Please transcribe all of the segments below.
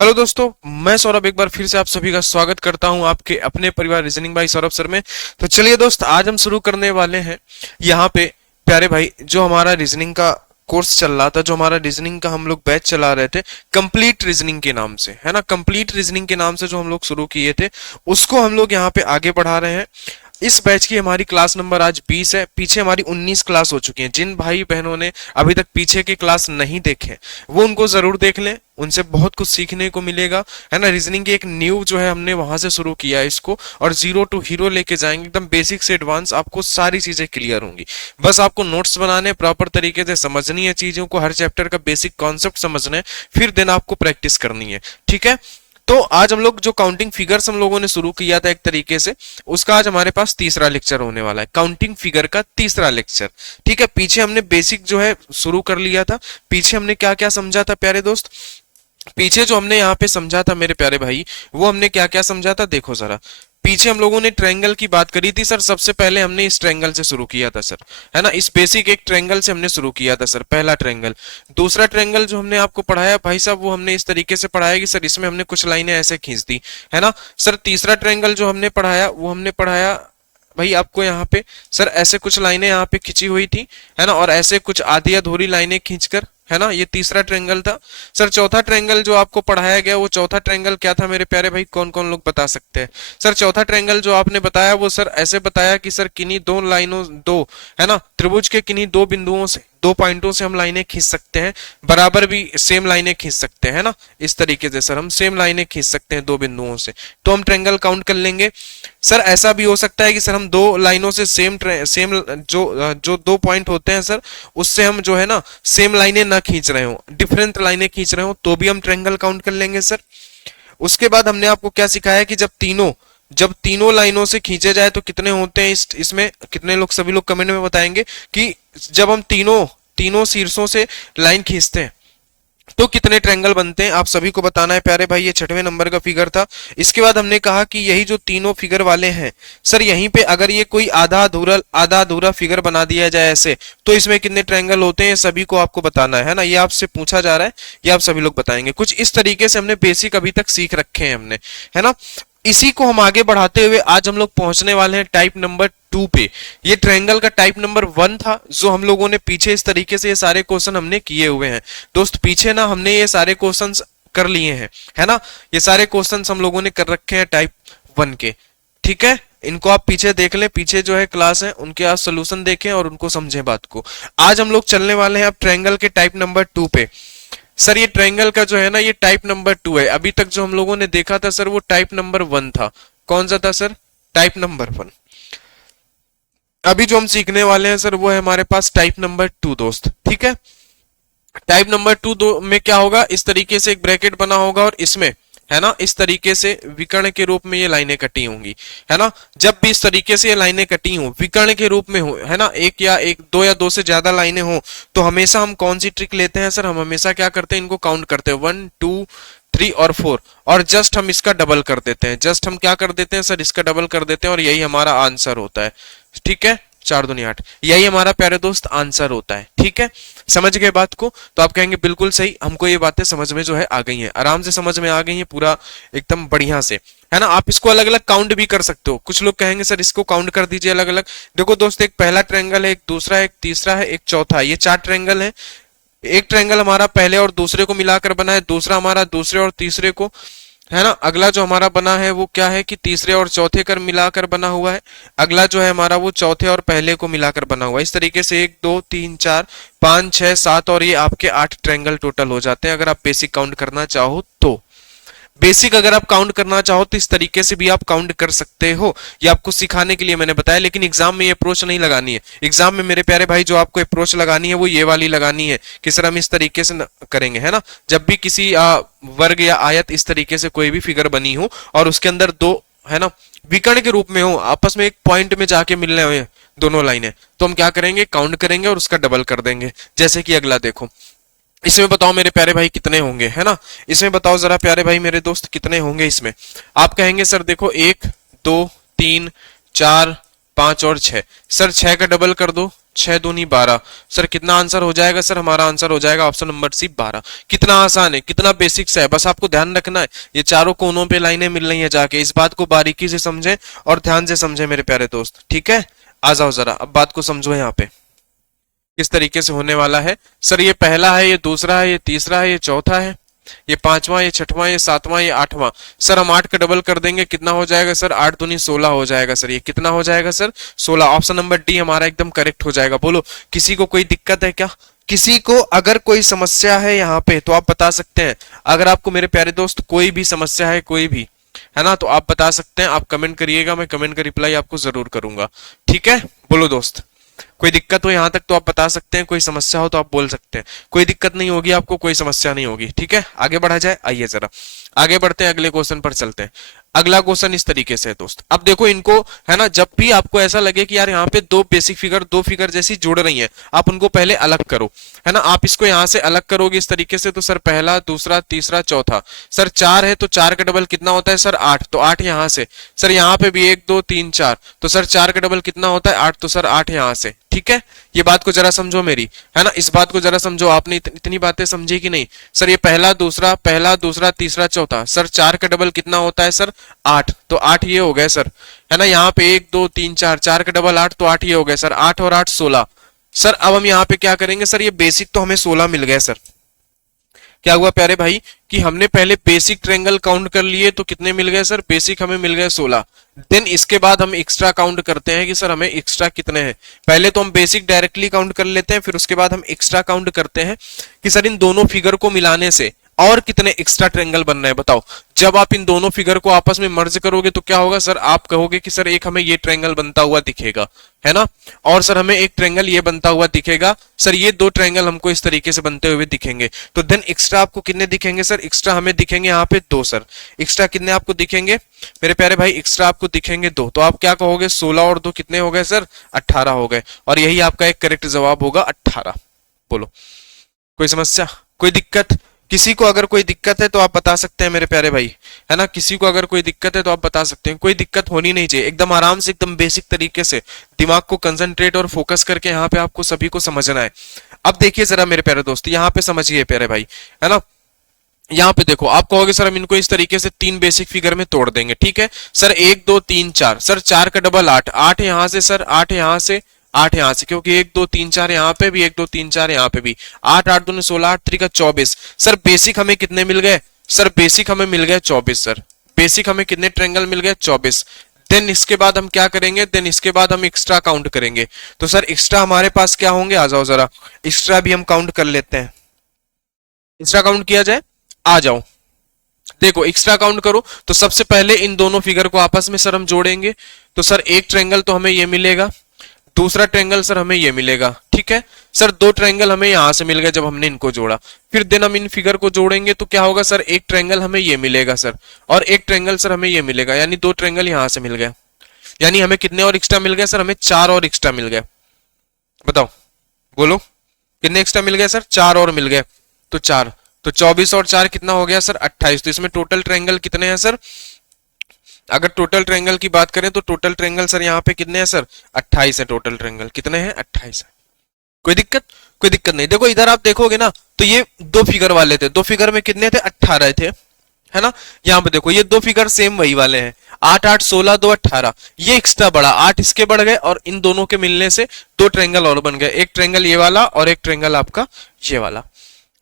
Hello दोस्तों, मैं सौरभ एक बार फिर से आप सभी का स्वागत करता हूं आपके अपने परिवार रीजनिंग बाय सौरभ सर में। तो चलिए दोस्त, आज हम शुरू करने वाले हैं यहाँ पे। प्यारे भाई, जो हमारा रीजनिंग का कोर्स चल रहा था, जो हमारा रीजनिंग का हम लोग बैच चला रहे थे कंप्लीट रीजनिंग के नाम से, है ना, कंप्लीट रीजनिंग के नाम से जो हम लोग शुरू किए थे उसको हम लोग यहाँ पे आगे बढ़ा रहे हैं। इस बैच की हमारी क्लास नंबर आज 20 है। पीछे हमारी 19 क्लास हो चुकी हैं। जिन भाई बहनों ने अभी तक पीछे की क्लास नहीं देखे वो उनको जरूर देख लें, उनसे बहुत कुछ सीखने को मिलेगा, है ना। रीजनिंग की एक न्यू जो है हमने वहां से शुरू किया है इसको, और जीरो टू हीरो लेके जाएंगे, एकदम बेसिक से एडवांस आपको सारी चीजें क्लियर होंगी। बस आपको नोट्स बनाने, प्रॉपर तरीके से समझनी है चीजों को, हर चैप्टर का बेसिक कॉन्सेप्ट समझना है, फिर दिन आपको प्रैक्टिस करनी है। ठीक है। तो आज हम लोग जो काउंटिंग फिगर्स हम लोगों ने शुरू किया था एक तरीके से, उसका आज हमारे पास तीसरा लेक्चर होने वाला है, काउंटिंग फिगर का तीसरा लेक्चर। ठीक है। पीछे हमने बेसिक जो है शुरू कर लिया था। पीछे हमने क्या क्या समझा था प्यारे दोस्त, पीछे जो हमने यहाँ पे समझा था मेरे प्यारे भाई, वो हमने क्या क्या समझा था देखो जरा। पीछे हम लोगों ने ट्रायंगल की बात करी थी सर। सबसे पहले हमने इस ट्रायंगल से शुरू किया था सर, है ना। इस बेसिक एक ट्रायंगल से हमने शुरू किया था सर, पहला ट्रायंगल। दूसरा ट्रायंगल जो हमने आपको पढ़ाया भाई साहब, वो हमने इस तरीके से पढ़ाया कि सर इसमें हमने कुछ लाइनें ऐसे खींच दी, है ना। सर तीसरा ट्रायंगल जो हमने पढ़ाया वो हमने पढ़ाया भाई आपको यहाँ पे, सर ऐसे कुछ लाइनें यहाँ पे खिंची हुई थी, है ना, और ऐसे कुछ आधी अधूरी लाइनें खींचकर, है ना, ये तीसरा ट्रायंगल था। सर चौथा ट्रायंगल जो आपको पढ़ाया गया, वो चौथा ट्रायंगल क्या था मेरे प्यारे भाई, कौन कौन लोग बता सकते हैं। सर चौथा ट्रायंगल जो आपने बताया वो सर ऐसे बताया कि सर किन्हीं दो लाइनों, दो, है ना, त्रिभुज के किन्हीं दो बिंदुओं से, दो पॉइंटों से हम लाइनें खींच सकते हैं, बराबर भी सेम लाइनें खींच सकते हैं, है ना। इस तरीके से सर हम सेम लाइनें खींच सकते हैं दो बिंदुओं से, तो हम ट्रायंगल काउंट कर लेंगे। सर ऐसा भी हो सकता है कि सर हम दो लाइनों से सेम सेम जो जो दो पॉइंट होते हैं सर, उससे हम जो है ना सेम लाइनें ना खींच रहे हो, डिफरेंट लाइनें खींच रहे हो, तो भी हम ट्रायंगल काउंट कर लेंगे सर। उसके बाद हमने आपको क्या सिखाया कि जब तीनों लाइनों से खींचे जाए तो कितने होते हैं, इसमें कितने लोग, सभी लोग कमेंट में बताएंगे कि जब हम तीनों तीनों शीर्षों से लाइन खींचते हैं तो कितने ट्रायंगल बनते हैं, आप सभी को बताना है प्यारे भाई। ये 6वें नंबर का फिगर था। इसके बाद हमने कहा कि यही जो तीनों फिगर वाले हैं सर, यहीं पे अगर ये कोई आधा अधूरा फिगर बना दिया जाए ऐसे, तो इसमें कितने ट्रायंगल होते हैं, सभी को आपको बताना है ना। ये आपसे पूछा जा रहा है, ये आप सभी लोग बताएंगे। कुछ इस तरीके से हमने बेसिक अभी तक सीख रखे हैं हमने, है ना। इसी को हम आगे बढ़ाते हुए आज हम लोग पहुंचने वाले हैं टाइप नंबर 2 पे। ये ट्रायंगल का टाइप नंबर 1 था, जो हम लोगों ने पीछे इस तरीके से ये सारे क्वेश्चन हमने किए हुए हैं दोस्त। पीछे ना हमने ये सारे क्वेश्चंस कर लिए हैं, है ना। ये सारे क्वेश्चंस हम लोगों ने कर रखे हैं टाइप 1 के। ठीक है। इनको आप पीछे देख लें, पीछे जो है क्लास है उनके आप सोल्यूशन देखें और उनको समझें बात को। आज हम लोग चलने वाले हैं अब ट्रायंगल के टाइप नंबर 2 पे। सर ये ट्रायंगल का जो है ना, ये टाइप नंबर 2 है। अभी तक जो हम लोगों ने देखा था सर, वो टाइप नंबर 1 था। कौन सा था सर, टाइप नंबर 1। अभी जो हम सीखने वाले हैं सर, वो है हमारे पास टाइप नंबर 2 दोस्त। ठीक है। टाइप नंबर 2 दो में क्या होगा, इस तरीके से एक ब्रैकेट बना होगा और इसमें, है ना, इस तरीके से विकर्ण के रूप में ये लाइनें कटी होंगी, है ना। जब भी इस तरीके से ये लाइनें कटी हो, विकर्ण के रूप में हो, है ना, एक दो या दो से ज्यादा लाइनें हो, तो हमेशा हम कौन सी ट्रिक लेते हैं सर, हम हमेशा क्या करते हैं, इनको काउंट करते हैं 1 2 3 और 4, और जस्ट हम इसका डबल कर देते हैं। जस्ट हम क्या कर देते हैं सर, इसका डबल कर देते हैं और यही हमारा आंसर होता है। ठीक है। 4 दूनी 8, यही हमारा प्यारे दोस्त आंसर होता है। ठीक है। समझ गए बात को, तो आप कहेंगे बिल्कुल सही, हमको ये बातें समझ में जो है आ गई हैं, आराम से समझ में आ गई हैं पूरा, एकदम बढ़िया से, है ना। आप इसको अलग अलग काउंट भी कर सकते हो। कुछ लोग कहेंगे सर इसको काउंट कर दीजिए अलग अलग। देखो दोस्त, एक पहला ट्रायंगल है, एक दूसरा है, एक तीसरा है, एक चौथा है, ये 4 ट्रायंगल है। एक ट्रायंगल हमारा पहले और दूसरे को मिलाकर बना है, दूसरा हमारा दूसरे और तीसरे को, है ना। अगला जो हमारा बना है वो क्या है कि तीसरे और चौथे कर मिलाकर बना हुआ है। अगला जो है हमारा वो चौथे और पहले को मिलाकर बना हुआ है। इस तरीके से 1 2 3 4 5 6 7 और ये आपके 8 ट्रायंगल टोटल हो जाते हैं, अगर आप बेसिक काउंट करना चाहो तो। बेसिक अगर आप काउंट करना चाहो तो इस तरीके से भी आप काउंट कर सकते हो। ये आपको सिखाने के लिए मैंने बताया, लेकिन एग्जाम में ये अप्रोच नहीं लगानी है। एग्जाम में मेरे प्यारे भाई जो आपको अप्रोच लगानी है वो ये वाली लगानी है कि सर हम इस तरीके से करेंगे, है ना। जब भी किसी वर्ग या आयत इस तरीके से कोई भी फिगर बनी हो और उसके अंदर दो, है ना, विकर्ण के रूप में हो, आपस में एक पॉइंट में जाके मिलने हुए दोनों लाइनें, तो हम क्या करेंगे, काउंट करेंगे और उसका डबल कर देंगे। जैसे कि अगला देखो, इसमें बताओ मेरे प्यारे भाई कितने होंगे, है ना। इसमें बताओ जरा प्यारे भाई मेरे दोस्त कितने होंगे इसमें। आप कहेंगे सर देखो 1 2 3 4 5 और 6। सर 6 का डबल कर दो, छह दूनी 12। सर कितना आंसर हो जाएगा? सर हमारा आंसर हो जाएगा ऑप्शन नंबर सी 12। कितना आसान है, कितना बेसिक्स है, बस आपको ध्यान रखना है ये चारों कोनों पे लाइनें मिल रही हैं, जाके इस बात को बारीकी से समझें और ध्यान से समझें मेरे प्यारे दोस्त, ठीक है। आ जाओ जरा अब बात को समझो यहाँ पे किस तरीके से होने वाला है। सर ये पहला है, ये दूसरा है, ये तीसरा है, ये चौथा है, ये पांचवा, ये छठवां, ये सातवां, ये आठवां। सर हम 8 का डबल कर देंगे, कितना हो जाएगा सर? 8 दूनी 16 हो जाएगा सर। ये कितना हो जाएगा सर? 16। ऑप्शन नंबर डी हमारा एकदम करेक्ट हो जाएगा। बोलो किसी को कोई दिक्कत है क्या? किसी को अगर कोई समस्या है यहाँ पे तो आप बता सकते हैं। अगर आपको मेरे प्यारे दोस्त कोई भी समस्या है, कोई भी है ना, तो आप बता सकते हैं। आप कमेंट करिएगा, मैं कमेंट का रिप्लाई आपको जरूर करूंगा, ठीक है। बोलो दोस्त कोई दिक्कत हो यहाँ तक तो आप बता सकते हैं, कोई समस्या हो तो आप बोल सकते हैं। कोई दिक्कत नहीं होगी आपको, कोई समस्या नहीं होगी, ठीक है। आगे बढ़ा जाए, आइए जरा आगे बढ़ते हैं, अगले क्वेश्चन पर चलते हैं। अगला क्वेश्चन इस तरीके से है दोस्त, अब देखो इनको, है ना, जब भी आपको ऐसा लगे कि यार यहाँ पे दो बेसिक फिगर, दो फिगर जैसी जुड़ रही हैं, आप उनको पहले अलग करो, है ना। आप इसको यहाँ से अलग करोगे इस तरीके से, तो सर पहला, दूसरा, तीसरा, चौथा। सर 4 है तो 4 का डबल कितना होता है सर? 8। तो 8 यहाँ से। सर यहाँ पे भी 1 2 3 4, तो सर 4 का डबल कितना होता है? 8। तो सर 8 यहाँ से, ठीक है। ये बात को जरा समझो मेरी, है ना, इस बात को जरा समझो। आपने इतनी बातें समझी कि नहीं? सर ये पहला, दूसरा, तीसरा, चौथा। सर 4 का डबल कितना होता है सर? 8। तो 8 ये हो गए सर, है ना। यहाँ पे 1 2 3 4, 4 का डबल 8, तो 8 ये हो गए सर। 8 और 8 16। सर अब हम यहाँ पे क्या करेंगे सर? ये बेसिक तो हमें 16 मिल गए सर। क्या हुआ प्यारे भाई कि हमने पहले बेसिक ट्रायंगल काउंट कर लिए, तो कितने मिल गए सर? बेसिक हमें मिल गए 16। देन इसके बाद हम एक्स्ट्रा काउंट करते हैं कि सर हमें एक्स्ट्रा कितने हैं। पहले तो हम बेसिक डायरेक्टली काउंट कर लेते हैं, फिर उसके बाद हम एक्स्ट्रा काउंट करते हैं कि सर इन दोनों फिगर को मिलाने से और कितने एक्स्ट्रा ट्रायंगल बन रहे हैं बताओ। जब आप इन दोनों फिगर को आपस में मर्ज करोगे तो क्या होगा सर? आप कहोगे कि सर एक हमें ये ट्रायंगल बनता हुआ दिखेगा, है ना, और सर हमें एक ट्रायंगल ये बनता हुआ दिखेगा। सर ये दो ट्रायंगल हमको इस तरीके से बनते हुए दिखेंगे। तो देन एक्स्ट्रा आपको कितने दिखेंगे सर? एक्स्ट्रा हमें दिखेंगे यहाँ पे 2 सर। एक्स्ट्रा कितने आपको दिखेंगे मेरे प्यारे भाई? एक्स्ट्रा आपको दिखेंगे 2। तो आप क्या कहोगे? 16 और 2 कितने हो गए सर? 18 हो गए। और यही आपका एक करेक्ट जवाब होगा, 18। बोलो कोई समस्या, कोई दिक्कत? किसी को अगर कोई दिक्कत है तो आप बता सकते हैं मेरे प्यारे भाई, है ना। किसी को अगर कोई दिक्कत है तो आप बता सकते हैं। कोई दिक्कत होनी नहीं चाहिए, एकदम आराम से, एकदम बेसिक तरीके से दिमाग को कंसंट्रेट और फोकस करके यहाँ पे आपको सभी को समझना है। अब देखिए जरा मेरे प्यारे दोस्त, यहाँ पे समझिए प्यारे भाई, है ना। यहाँ पे देखो, आप कहोगे सर हम इनको इस तरीके से 3 बेसिक फिगर में तोड़ देंगे, ठीक है। सर 1 2 3 4, सर 4 का डबल 8, 8 यहाँ से सर, 8 यहाँ से, 8 यहाँ से, क्योंकि 1 2 3 4 यहाँ पे भी, 1 2 3 4 यहाँ पे भी। 8 8 दूनी 16, 8 3 का 24। सर बेसिक हमें कितने मिल गए सर? बेसिक हमें मिल गए 24 सर। बेसिक हमें कितने ट्रायंगल मिल गए? 24। देन इसके बाद हम क्या करेंगे? देन इसके बाद हम एक्स्ट्रा काउंट करेंगे। तो सर एक्स्ट्रा हमारे पास क्या होंगे? आ जाओ जरा, एक्स्ट्रा भी हम काउंट कर लेते हैं। एक्स्ट्रा काउंट किया जाए, आ जाओ। देखो एक्स्ट्रा काउंट करो तो सबसे पहले इन दोनों फिगर को आपस में सर हम जोड़ेंगे। तो सर एक ट्रायंगल तो हमें ये मिलेगा, दूसरा ट्रायंगल सर हमें ये मिलेगा, ठीक है। सर 2 ट्रायंगल हमें यहां से मिल गए जब हमने इनको जोड़ा। फिर देन हम इन फिगर को जोड़ेंगे तो क्या होगा सर? एक ट्रायंगल हमें ये मिलेगा सर, और एक ट्रायंगल सर हमें ये मिलेगा, यानी 2 ट्रायंगल यहां से मिल गए। यानी हमें कितने और एक्स्ट्रा मिल गए सर? हमें 4 और एक्स्ट्रा मिल गए। बताओ, बोलो कितने एक्स्ट्रा मिल गए सर? 4 और मिल गए। तो 4, तो 24 और 4 कितना हो गया सर? 28। तो इसमें टोटल ट्रायंगल कितने हैं सर? अगर टोटल ट्रायंगल की बात करें तो टोटल ट्रायंगल सर यहाँ पे कितने हैं सर? 28 है टोटल ट्रायंगल। कितने हैं? 28 है। कोई दिक्कत? कोई दिक्कत नहीं। देखो इधर आप देखोगे ना तो ये 2 फिगर वाले थे, 2 फिगर में कितने थे? 18 थे, है ना। यहाँ पे देखो ये 2 फिगर सेम वही वाले हैं, 8 8 16 2 18। ये एक्स्ट्रा बढ़ा, 8 इसके बढ़ गए, और इन दोनों के मिलने से 2 ट्रायंगल और बन गए। एक ट्रायंगल ये वाला और एक ट्रायंगल आपका ये वाला।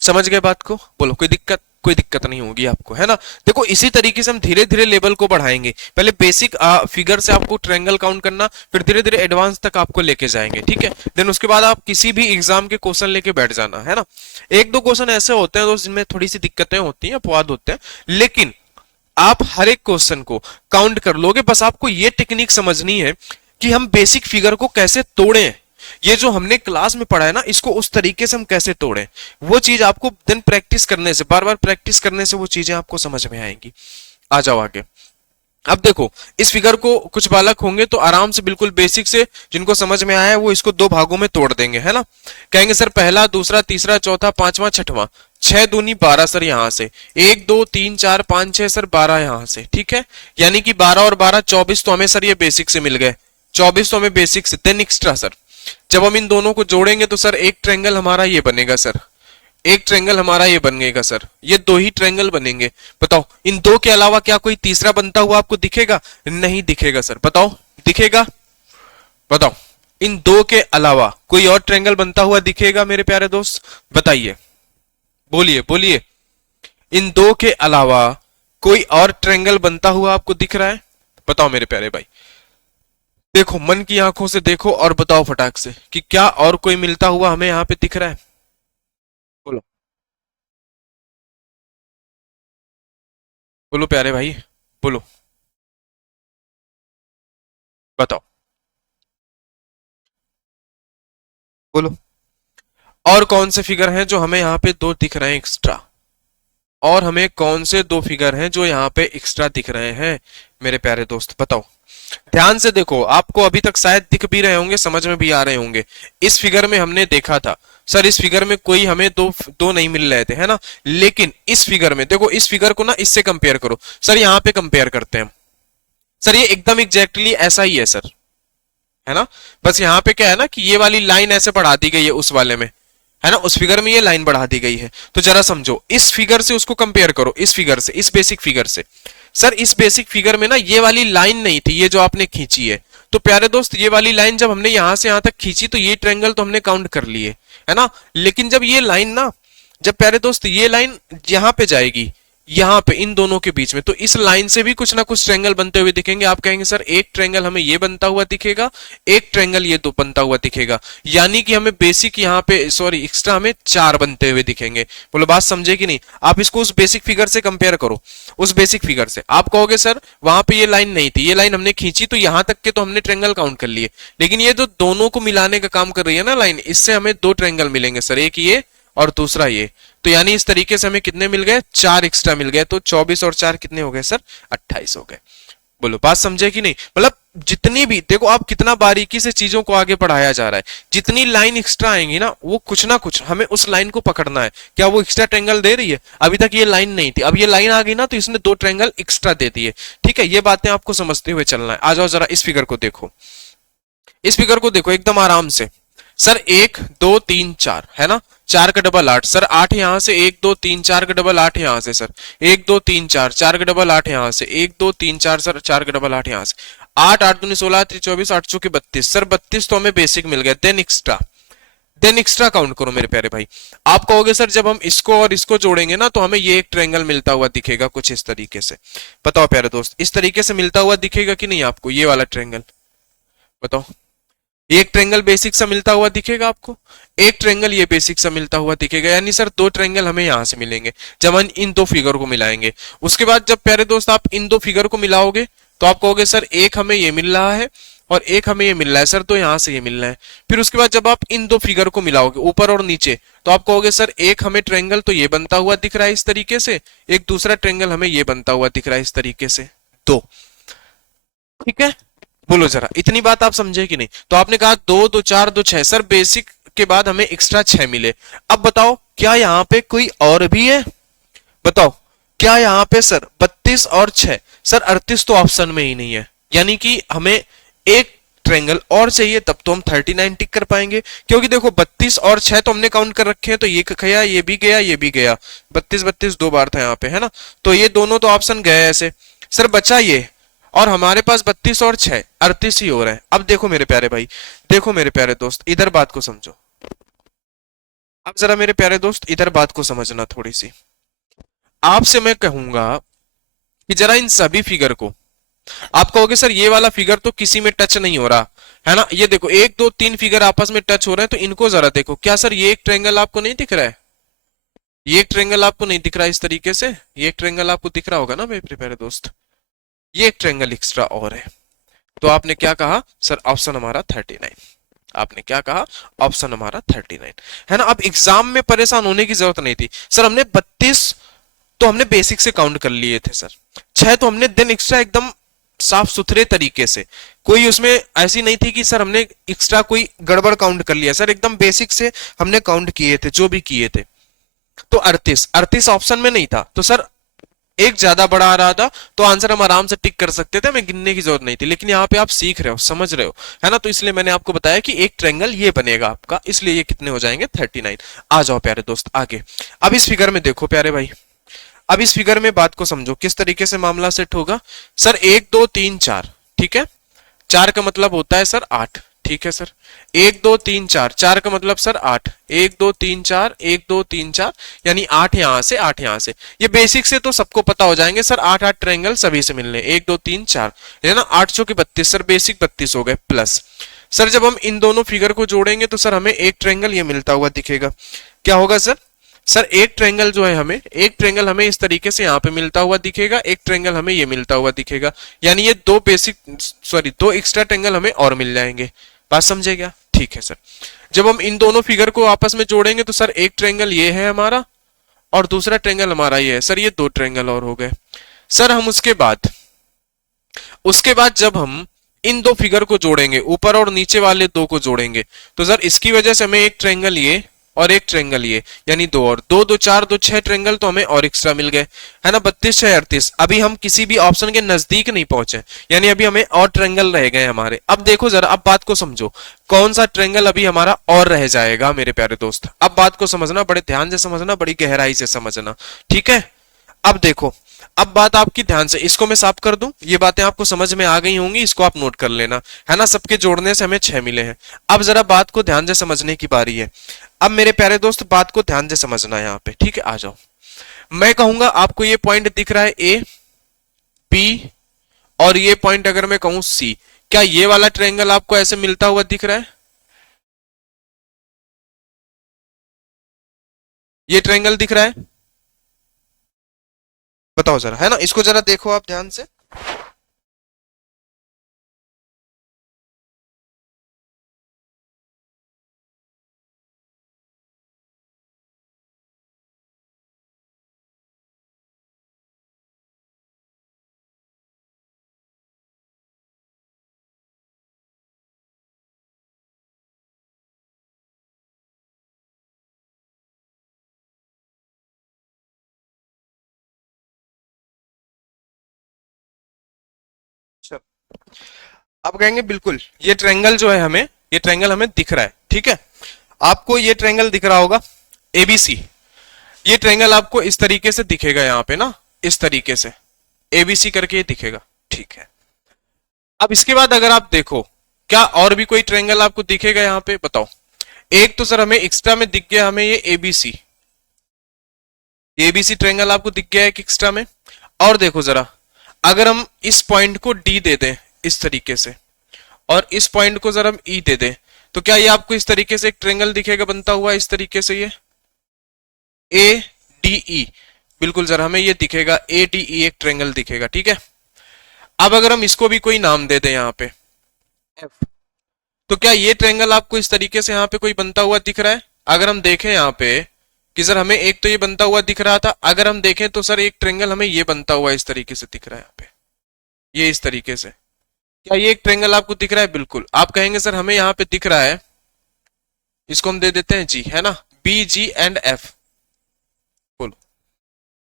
समझ गए बात को? बोलो कोई दिक्कत? कोई दिक्कत नहीं होगी आपको, है ना। देखो इसी तरीके से हम धीरे धीरे लेवल को बढ़ाएंगे। पहले बेसिक फिगर से आपको ट्रायंगल काउंट करना, फिर धीरे धीरे एडवांस तक आपको लेके जाएंगे, ठीक है। देन उसके बाद आप किसी भी एग्जाम के क्वेश्चन लेके बैठ जाना, है ना। 1 2 क्वेश्चन ऐसे होते हैं दोस्त जिनमें थोड़ी सी दिक्कतें होती हैं, अपवाद होते हैं, लेकिन आप हर एक क्वेश्चन को काउंट कर लोगे। बस आपको ये टेक्निक समझनी है कि हम बेसिक फिगर को कैसे तोड़ें। ये जो हमने क्लास में पढ़ा है ना, इसको उस तरीके से हम कैसे तोड़ें, वो चीज आपको दिन प्रैक्टिस करने से, बार बार प्रैक्टिस करने से वो चीजें आपको समझ में आएंगी। आ जाओ आगे। अब देखो इस फिगर को कुछ बालक होंगे तो आराम से बिल्कुल बेसिक से, जिनको समझ में आया है वो इसको 2 भागों में तोड़ देंगे, है ना। कहेंगे सर पहला, दूसरा, तीसरा, चौथा, पांचवा, छठवां। 6 दूनी 12 सर यहां से, 1 2 3 4 5 6 सर 12 यहां से, ठीक है। यानी कि 12 और 12 24। तो हमें सर ये बेसिक से मिल गए 24, तो हमें बेसिक से। देन एक्स्ट्रा सर, जब हम इन दोनों को जोड़ेंगे तो सर एक ट्रायंगल हमारा ये बनेगा सर, एक ट्रायंगल हमारा ये बनेगा सर, ये दो ही ट्रायंगल बनेंगे। बताओ इन दो के अलावा क्या कोई तीसरा बनता हुआ आपको दिखेगा? नहीं दिखेगा सर, बताओ दिखेगा? बताओ इन दो के अलावा कोई और ट्रायंगल बनता हुआ दिखेगा मेरे प्यारे दोस्त? बताइए, बोलिए बोलिए, इन दो के अलावा कोई और ट्रायंगल बनता हुआ आपको दिख रहा है? बताओ मेरे प्यारे भाई, देखो मन की आंखों से देखो और बताओ फटाक से कि क्या और कोई मिलता हुआ हमें यहाँ पे दिख रहा है? बोलो बोलो प्यारे भाई, बोलो, बताओ, बोलो। और कौन से फिगर हैं जो हमें यहाँ पे दो दिख रहे हैं एक्स्ट्रा? और हमें कौन से दो फिगर हैं जो यहाँ पे एक्स्ट्रा दिख रहे हैं मेरे प्यारे दोस्त? बताओ, ध्यान से देखो, आपको अभी तक शायद दिख भी रहे होंगे, समझ में भी आ रहे होंगे। इस फिगर में हमने देखा था सर, इस फिगर में कोई हमें दो दो नहीं मिल रहे थे, है ना? लेकिन इस फिगर में देखो, इस फिगर को ना इससे कंपेयर करो सर, यहाँ पे कंपेयर करते हैं सर, ये एकदम एग्जैक्टली ऐसा ही है सर, है ना? बस यहाँ पे क्या है ना कि ये वाली लाइन ऐसे बढ़ा दी गई है उस वाले में, है ना? उस फिगर में ये लाइन बढ़ा दी गई है। तो जरा समझो, इस फिगर से उसको कंपेयर करो, इस फिगर से, इस बेसिक फिगर से। सर इस बेसिक फिगर में ना ये वाली लाइन नहीं थी, ये जो आपने खींची है। तो प्यारे दोस्त ये वाली लाइन जब हमने यहां से यहां तक खींची तो ये ट्रायंगल तो हमने काउंट कर लिए, है ना? लेकिन जब ये लाइन ना, जब प्यारे दोस्त ये लाइन यहां पे जाएगी, यहाँ पे इन दोनों के बीच में, तो इस लाइन से भी कुछ ना कुछ ट्रायंगल बनते हुए दिखेंगे। आप कहेंगे सर एक ट्रायंगल हमें ये बनता हुआ दिखेगा, एक ट्रायंगल ये तो बनता हुआ दिखेगा, यानी कि हमें बेसिक यहाँ पे सॉरी एक्स्ट्रा हमें चार बनते हुए दिखेंगे। बोलो बात समझे कि नहीं? आप इसको उस बेसिक फिगर से कंपेयर करो, उस बेसिक फिगर से। आप कहोगे सर वहां पे ये लाइन नहीं थी, ये लाइन हमने खींची तो यहां तक के तो हमने ट्रायंगल काउंट कर लिए, लेकिन ये जो दोनों को मिलाने का काम कर रही है ना लाइन, इससे हमें दो ट्रायंगल मिलेंगे सर, एक ये और दूसरा ये। तो यानी इस तरीके से हमें कितने मिल गए? चार एक्स्ट्रा मिल गए। तो 24 और चार कितने हो गए सर? 28 हो गए। बोलो बात समझे कि नहीं? मतलब जितनी भी देखो, आप कितना बारीकी से चीजों को आगे बढ़ाया जा रहा है, जितनी लाइन एक्स्ट्रा आएंगी ना कुछ हमें उस लाइन को पकड़ना है। क्या वो एक्स्ट्रा ट्रायंगल दे रही है? अभी तक ये लाइन नहीं थी, अब ये लाइन आ गई ना, तो इसने दो ट्रायंगल एक्स्ट्रा दे दिए। ठीक है, ये बातें आपको समझते हुए चलना है। आ जाओ जरा इस फिगर को देखो, इस फिगर को देखो एकदम आराम से। सर एक दो तीन चार, है ना? चार का डबल आठ, सर आठ यहां से, एक दो तीन चार का डबल आठ यहां से, सर एक दो तीन चार, चार का डबल आठ यहां से, एक दो तीन चार, सर चार का डबल आठ यहां से, आठ आठ दूनी 16, 24, आठ चौके 32, सर 32 तो हमें बेसिक मिल गया। देन एक्स्ट्रा काउंट करो मेरे प्यारे भाई। आप कहोगे सर जब हम इसको और इसको जोड़ेंगे ना तो हमें ये एक ट्रायंगल मिलता हुआ दिखेगा कुछ इस तरीके से। बताओ प्यारे दोस्त, इस तरीके से मिलता हुआ दिखेगा कि नहीं आपको ये वाला ट्रायंगल? बताओ, एक ट्रायंगल बेसिक सा मिलता हुआ दिखेगा आपको, एक ट्रायंगल ये बेसिक सा मिलता हुआ दिखेगा, यानी सर दो ट्रायंगल हमें यहां से मिलेंगे जब हम इन दो फिगर को मिलाएंगे। उसके बाद जब प्यारे दोस्त आप इन दो फिगर को मिलाओगे तो आप कहोगे सर एक हमें ये मिल रहा है और एक हमें ये मिल रहा है, सर तो यहां से ये मिल रहा है। फिर उसके बाद जब आप इन दो फिगर को मिलाओगे ऊपर और नीचे, तो आप कहोगे सर एक हमें ट्रायंगल तो ये बनता हुआ दिख रहा है इस तरीके से, एक दूसरा ट्रायंगल हमें ये बनता हुआ दिख रहा है इस तरीके से, दो। ठीक है, बोलो जरा इतनी बात आप समझे कि नहीं? तो आपने कहा दो दो चार दो छह, सर बेसिक के बाद हमें एक्स्ट्रा छह मिले। अब बताओ क्या यहाँ पे कोई और भी है? बताओ क्या यहाँ पे सर 32 और 6, सर 38 तो ऑप्शन में ही नहीं है, यानी कि हमें एक ट्रायंगल और चाहिए तब तो हम 39 टिक कर पाएंगे। क्योंकि देखो 32 और 6 तो हमने काउंट कर रखे हैं, तो ये गया, ये भी गया, ये भी गया, 32 32 दो बार था यहाँ पे, है ना? तो ये दोनों तो ऑप्शन गए ऐसे, सर बचा ये, और हमारे पास 32 और 6 38 ही हो रहे हैं। अब देखो मेरे प्यारे भाई, देखो मेरे प्यारे दोस्त, इधर बात को समझो। अब जरा मेरे प्यारे दोस्त इधर बात को समझना थोड़ी सी। आपसे मैं कहूंगा कि जरा इन सभी फिगर को, आप कहोगे सर ये वाला फिगर तो किसी में टच नहीं हो रहा, है ना? ये देखो एक दो तीन फिगर आपस में टच हो रहे हैं, तो इनको जरा देखो। क्या सर ये एक ट्रायंगल आपको नहीं दिख रहा है? ये एक ट्रायंगल आपको नहीं दिख रहा है इस तरीके से? ये एक ट्रायंगल आपको दिख रहा होगा ना मेरे प्यारे दोस्त? ये एक ट्रायंगल एक्स्ट्रा और है। तो आपने क्या कहा सर? ऑप्शन हमारा 39। आपने क्या कहा? ऑप्शन हमारा 39, है ना? अब एग्जाम में परेशान होने की जरूरत नहीं थी सर। हमने 32 तो हमने बेसिक से काउंट कर लिए थे सर, 6 तो हमने देन एक्स्ट्रा एकदम साफ सुथरे तरीके से, कोई उसमें ऐसी नहीं थी कि सर हमने एक्स्ट्रा कोई गड़बड़ काउंट कर लिया, सर एकदम बेसिक से हमने काउंट किए थे जो भी किए थे। तो 38 ऑप्शन में नहीं था, तो सर एक ज्यादा बड़ा आ रहा था तो आंसर हम आराम से टिक कर सकते थे, हमें गिनने की जरूरत नहीं थी। लेकिन यहाँ पे आप सीख रहे हो, समझ रहे हो, है ना, तो इसलिए मैंने आपको बताया कि एक ट्रायंगल ये बनेगा आपका, इसलिए ये कितने हो जाएंगे 39। आ जाओ प्यारे दोस्त आगे। अब इस फिगर में देखो प्यारे भाई, अब इस फिगर में बात को समझो किस तरीके से मामला सेट होगा। सर 1 2 3 4, ठीक है, 4 का मतलब होता है सर 8, ठीक है सर, 1 2 3 4, 4 का मतलब सर 8, 1 2 3 4, 1 2 3 4, यानी 8 यहां से 8 यहां से। ये बेसिक से तो सबको पता हो जाएंगे सर, 8 8 ट्रायंगल सभी से मिलने, 1 2 3 4, है ना, 8 चौके 32, सर बेसिक 32 हो गए प्लस। सर जब हम इन दोनों फिगर को जोड़ेंगे तो सर हमें एक ट्रायंगल ये मिलता हुआ दिखेगा, क्या होगा सर? सर एक ट्रायंगल जो है हमें, एक ट्रायंगल हमें इस तरीके से यहाँ पे मिलता हुआ दिखेगा, एक ट्रायंगल हमें ये मिलता हुआ दिखेगा, यानी ये दो बेसिक, सॉरी दो एक्स्ट्रा ट्रायंगल हमें और मिल जाएंगे। बात समझे क्या? ठीक है सर। जब हम इन दोनों फिगर को आपस में जोड़ेंगे तो सर एक ट्रायंगल ये है हमारा और दूसरा ट्रायंगल हमारा ये है, सर ये दो ट्रायंगल और हो गए। सर हम उसके बाद जब हम इन दो फिगर को जोड़ेंगे, ऊपर और नीचे वाले दो को जोड़ेंगे, तो सर इसकी वजह से हमें एक ट्रायंगल ये और एक ट्रायंगल ये, यानी दो और दो, दो चार, दो छह ट्रायंगल तो हमें और एक्स्ट्रा मिल गए, है ना, 32 6 38। अभी हम किसी भी ऑप्शन के नजदीक नहीं पहुंचे, यानी अभी हमें और ट्रायंगल रह गए हमारे। अब देखो जरा, अब बात को समझो, कौन सा ट्रायंगल अभी हमारा और रह जाएगा मेरे प्यारे दोस्त। अब बात को समझना, बड़े ध्यान से समझना, बड़ी गहराई से समझना, ठीक है। अब देखो, अब बात आपकी ध्यान से, इसको मैं साफ कर दूं, ये बातें आपको समझ में आ गई होंगी, इसको आप नोट कर लेना, है ना, सबके जोड़ने से हमें 6 मिले हैं। अब जरा बात को ध्यान से समझने की बारी है। अब मेरे प्यारे दोस्त बात को ध्यान से समझना यहाँ पे, ठीक है, आ जाओ। मैं कहूंगा आपको ये पॉइंट दिख रहा है ए, बी, और ये पॉइंट अगर मैं कहूं सी, क्या ये वाला ट्रायंगल आपको ऐसे मिलता हुआ दिख रहा है? ये ट्रायंगल दिख रहा है? बताओ जरा, है ना, इसको जरा देखो आप ध्यान से। चलो, अब कहेंगे बिल्कुल ये ट्रायंगल जो है हमें, ये ट्रायंगल हमें दिख रहा है, ठीक है। आपको ये ट्रायंगल दिख रहा होगा एबीसी, ये ट्रायंगल आपको इस तरीके से दिखेगा यहाँ पे ना, इस तरीके से एबीसी करके ये दिखेगा, ठीक है। अब इसके बाद अगर आप देखो, क्या और भी कोई ट्रायंगल आपको दिखेगा यहाँ पे, बताओ। एक तो सर हमें एक्स्ट्रा में दिख गया, हमें ये एबीसी, एबीसी ट्रायंगल आपको दिख गया है एक्स्ट्रा में। और देखो जरा, अगर हम इस पॉइंट को डी दे दें इस तरीके से, और इस पॉइंट को जरा हम ई दे दें, तो क्या ये आपको इस तरीके से एक ट्रायंगल दिखेगा बनता हुआ, इस तरीके से ये ए डी ई, बिल्कुल जरा हमें ये दिखेगा ए डी ई, एक ट्रायंगल दिखेगा, ठीक है। अब अगर हम इसको भी कोई नाम दे दें यहाँ पे F, तो क्या ये ट्रायंगल आपको इस तरीके से यहाँ पे कोई बनता हुआ दिख रहा है? अगर हम देखें यहाँ पे कि सर हमें एक तो ये बनता हुआ दिख रहा था, अगर हम देखें तो सर एक ट्रायंगल हमें ये बनता हुआ इस तरीके से दिख रहा है यहाँ पे, ये इस तरीके से, क्या ये एक ट्रायंगल आपको दिख रहा है? बिल्कुल। आप कहेंगे सर हमें यहाँ पे दिख रहा है, इसको हम दे देते हैं जी, है ना, बी जी एंड एफ, बोलो।